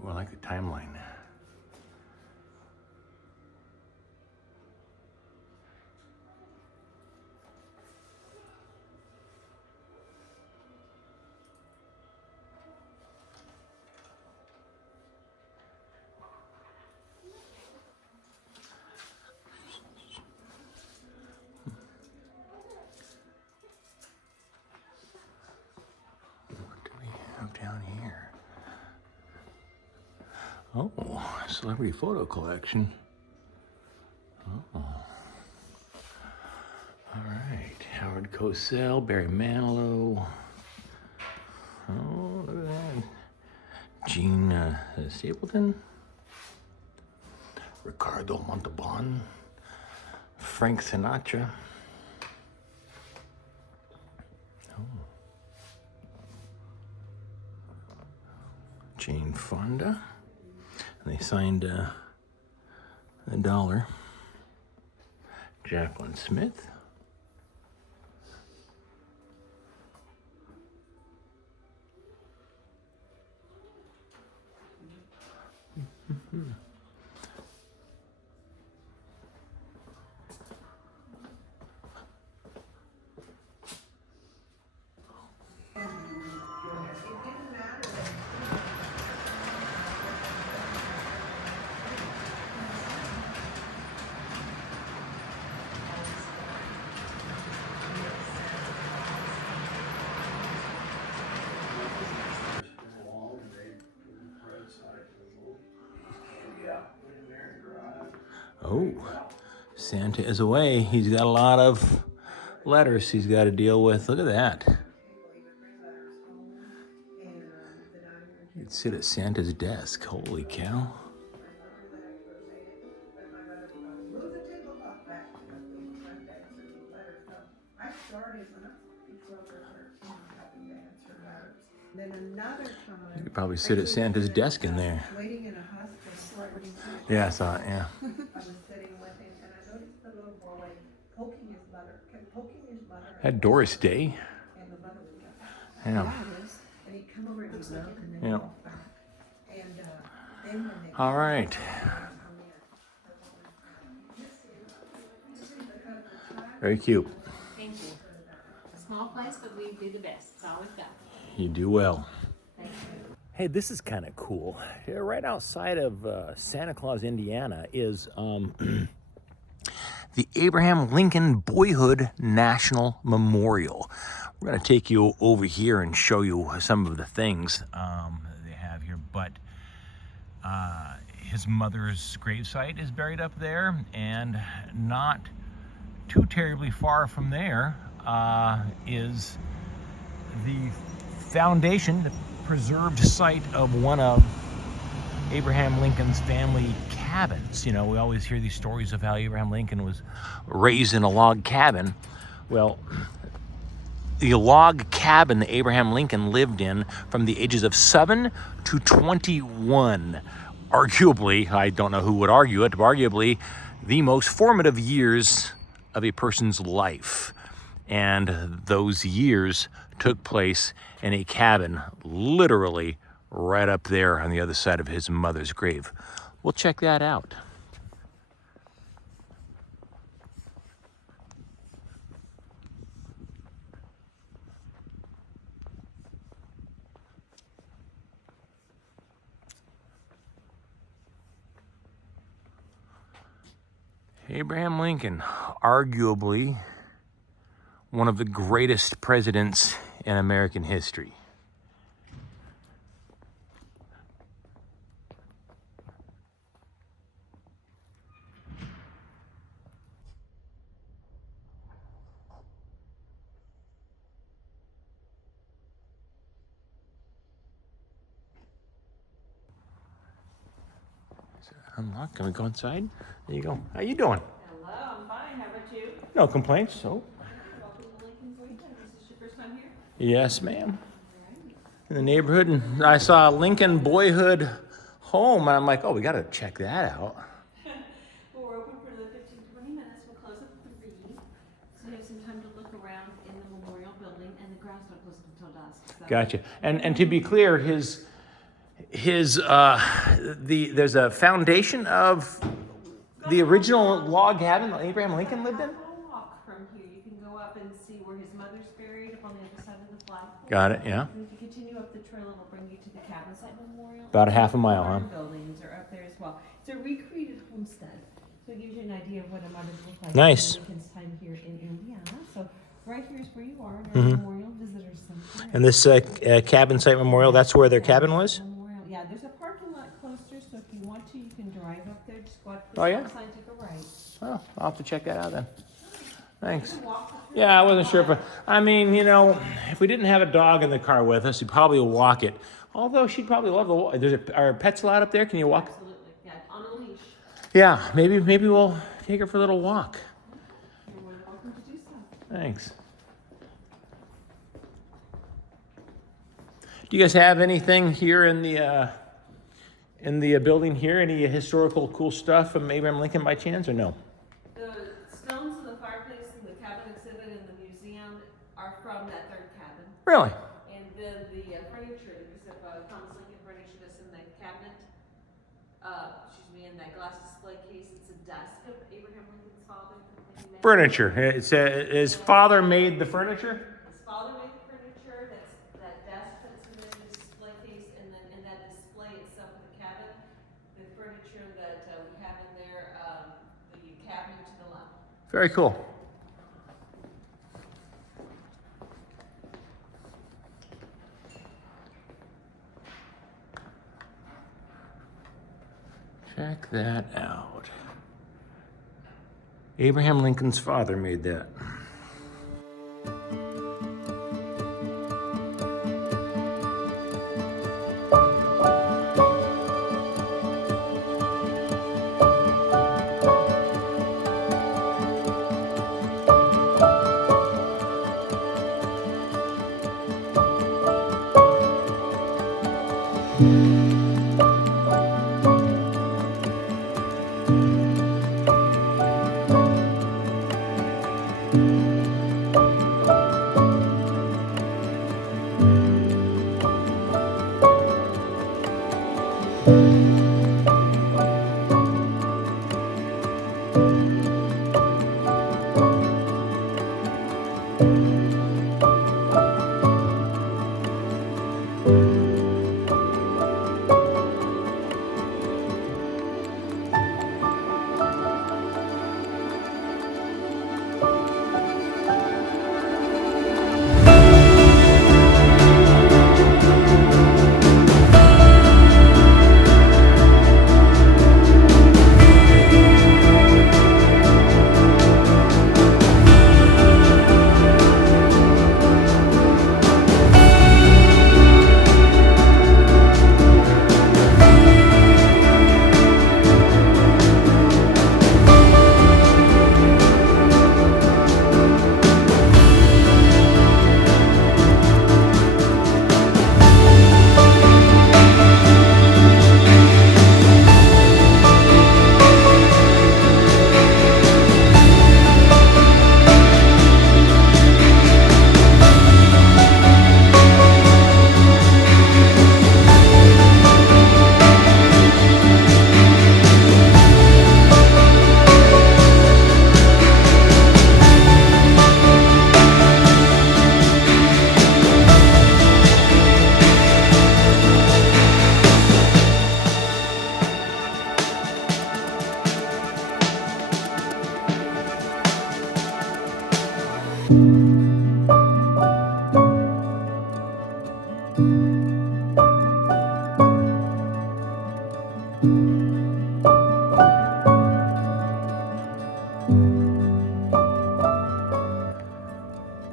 Ooh, I like the timeline. What do we have down here? Oh, celebrity photo collection. Oh. All right. Howard Cosell, Barry Manilow. Oh, look at that. Gene Stapleton. Ricardo Montalban. Frank Sinatra. Oh. Jane Fonda. And they signed $1. Jacqueline Smith. Oh, Santa is away. He's got a lot of letters he's got to deal with. Look at that. You'd sit at Santa's desk. Holy cow. You could probably sit at Santa's desk in there. Yeah, I saw it, yeah. Had Doris Day. Yeah. Yeah. All right. Very cute. Thank you. A small place, but we do the best. It's all we've got. You do well. Thank you. Hey, this is kind of cool. Here, right outside of Santa Claus, Indiana, is the Abraham Lincoln Boyhood National Memorial. We're going to take you over here and show you some of the things that they have here. But his mother's gravesite is buried up there, and not too terribly far from there is the foundation, the preserved site of one of Abraham Lincoln's family cabins. You know, we always hear these stories of how Abraham Lincoln was raised in a log cabin. Well, the log cabin that Abraham Lincoln lived in from the ages of 7 to 21, arguably, I don't know who would argue it, but arguably the most formative years of a person's life. And those years took place in a cabin literally right up there on the other side of his mother's grave. We'll check that out. Abraham Lincoln, arguably one of the greatest presidents in American history. Unlock. Can we go inside? There you go. How you doing? Hello, I'm fine. How about you? No complaints. So. Welcome to Lincoln Boyhood. Is this your first time here? Yes, ma'am. In the neighborhood, and I saw Lincoln Boyhood Home, and I'm like, oh, we got to check that out. Well, we're open for the 15-20 minutes. We'll close at 3. So you have some time to look around in the memorial building, and the grounds don't close until dusk. So. Gotcha. And to be clear, there's a foundation of the original log cabin that Abraham Lincoln lived in? Walk from here. You can go up and see where his mother's buried up on the other side of the flagpole. Got it, yeah. And if you continue up the trail, it'll bring you to the cabin site memorial. About a half a mile, huh? Buildings are up there as well. It's a recreated homestead, so it gives you an idea of what it might have looked like Nice. in Lincoln's time here in Indiana. So right here is where you are in our Memorial Visitor Center. And this cabin site memorial, that's where their cabin was? Memorial. Yeah, there's a parking lot closer, so if you want to, you can drive up there. Just go up Oh, yeah? the sign, take a right. Oh, I'll have to check that out then. Thanks. Yeah, I wasn't sure if if we didn't have a dog in the car with us, we'd probably walk it. Although she'd probably love the walk. Are pets allowed up there? Can you walk? Absolutely, yeah, on a leash. Yeah, maybe we'll take her for a little walk. You're more than welcome to do so. Thanks. Do you guys have anything here in the building here? Any historical cool stuff from Abraham Lincoln by chance, or no? The stones in the fireplace in the cabin exhibit in the museum are from that third cabin. Really? And then the furniture, because of Thomas Lincoln furniture that's in the cabinet, in that glass display case, it's a desk of Abraham Lincoln's father. Furniture. His father made the furniture? His father made the furniture, that desk that's in the display case, and then in that display itself in the cabin, the furniture that we have in there, the cabinet to the left. Very cool. Check that out. Abraham Lincoln's father made that.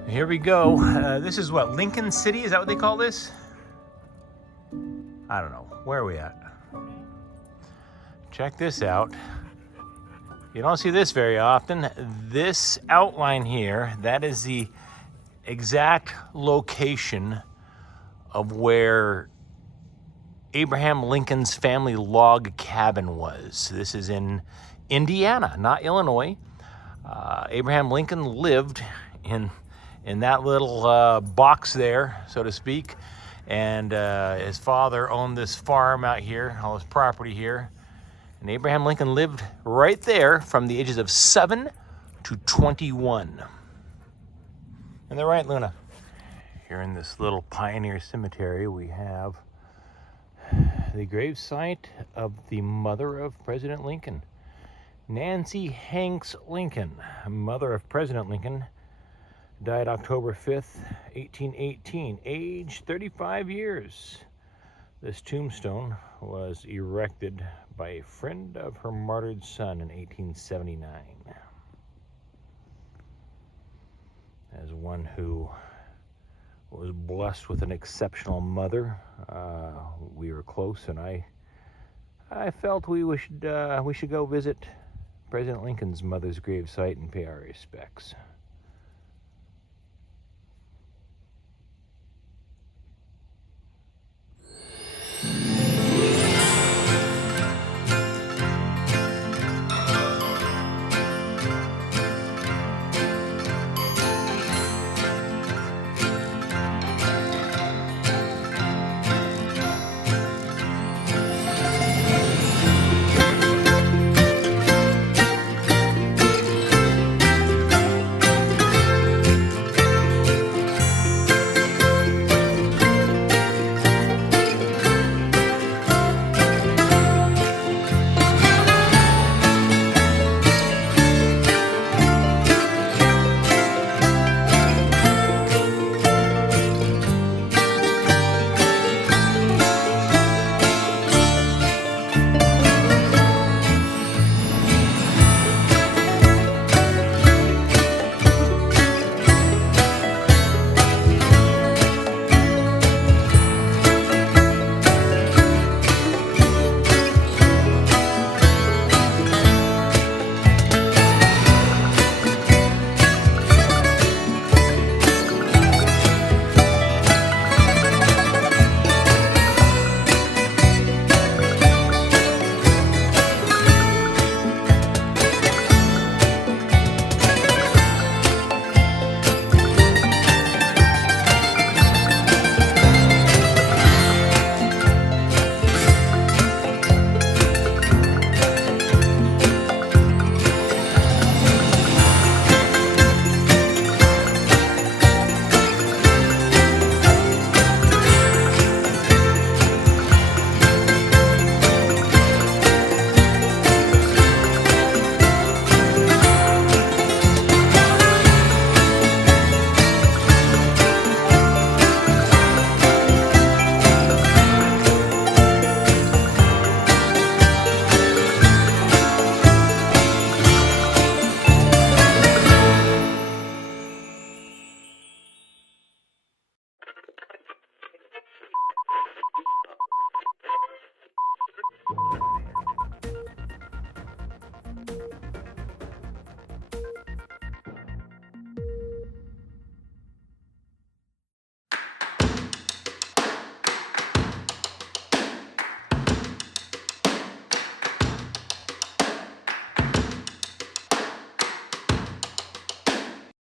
Here we go. This is what, Lincoln City? Is that what they call this? I don't know. Where are we at? Check this out. You don't see this very often. This outline here, that is the exact location of where Abraham Lincoln's family log cabin was. This is in Indiana, not Illinois. Abraham Lincoln lived in that little box there, so to speak. And his father owned this farm out here, all his property here. And Abraham Lincoln lived right there from the ages of 7 to 21. And they're right, Luna. Here in this little pioneer cemetery, we have the gravesite of the mother of President Lincoln, Nancy Hanks Lincoln, mother of President Lincoln. Died October 5th, 1818, age 35 years. This tombstone was erected by a friend of her martyred son in 1879. As one who was blessed with an exceptional mother, we were close, and I felt we should go visit President Lincoln's mother's gravesite and pay our respects.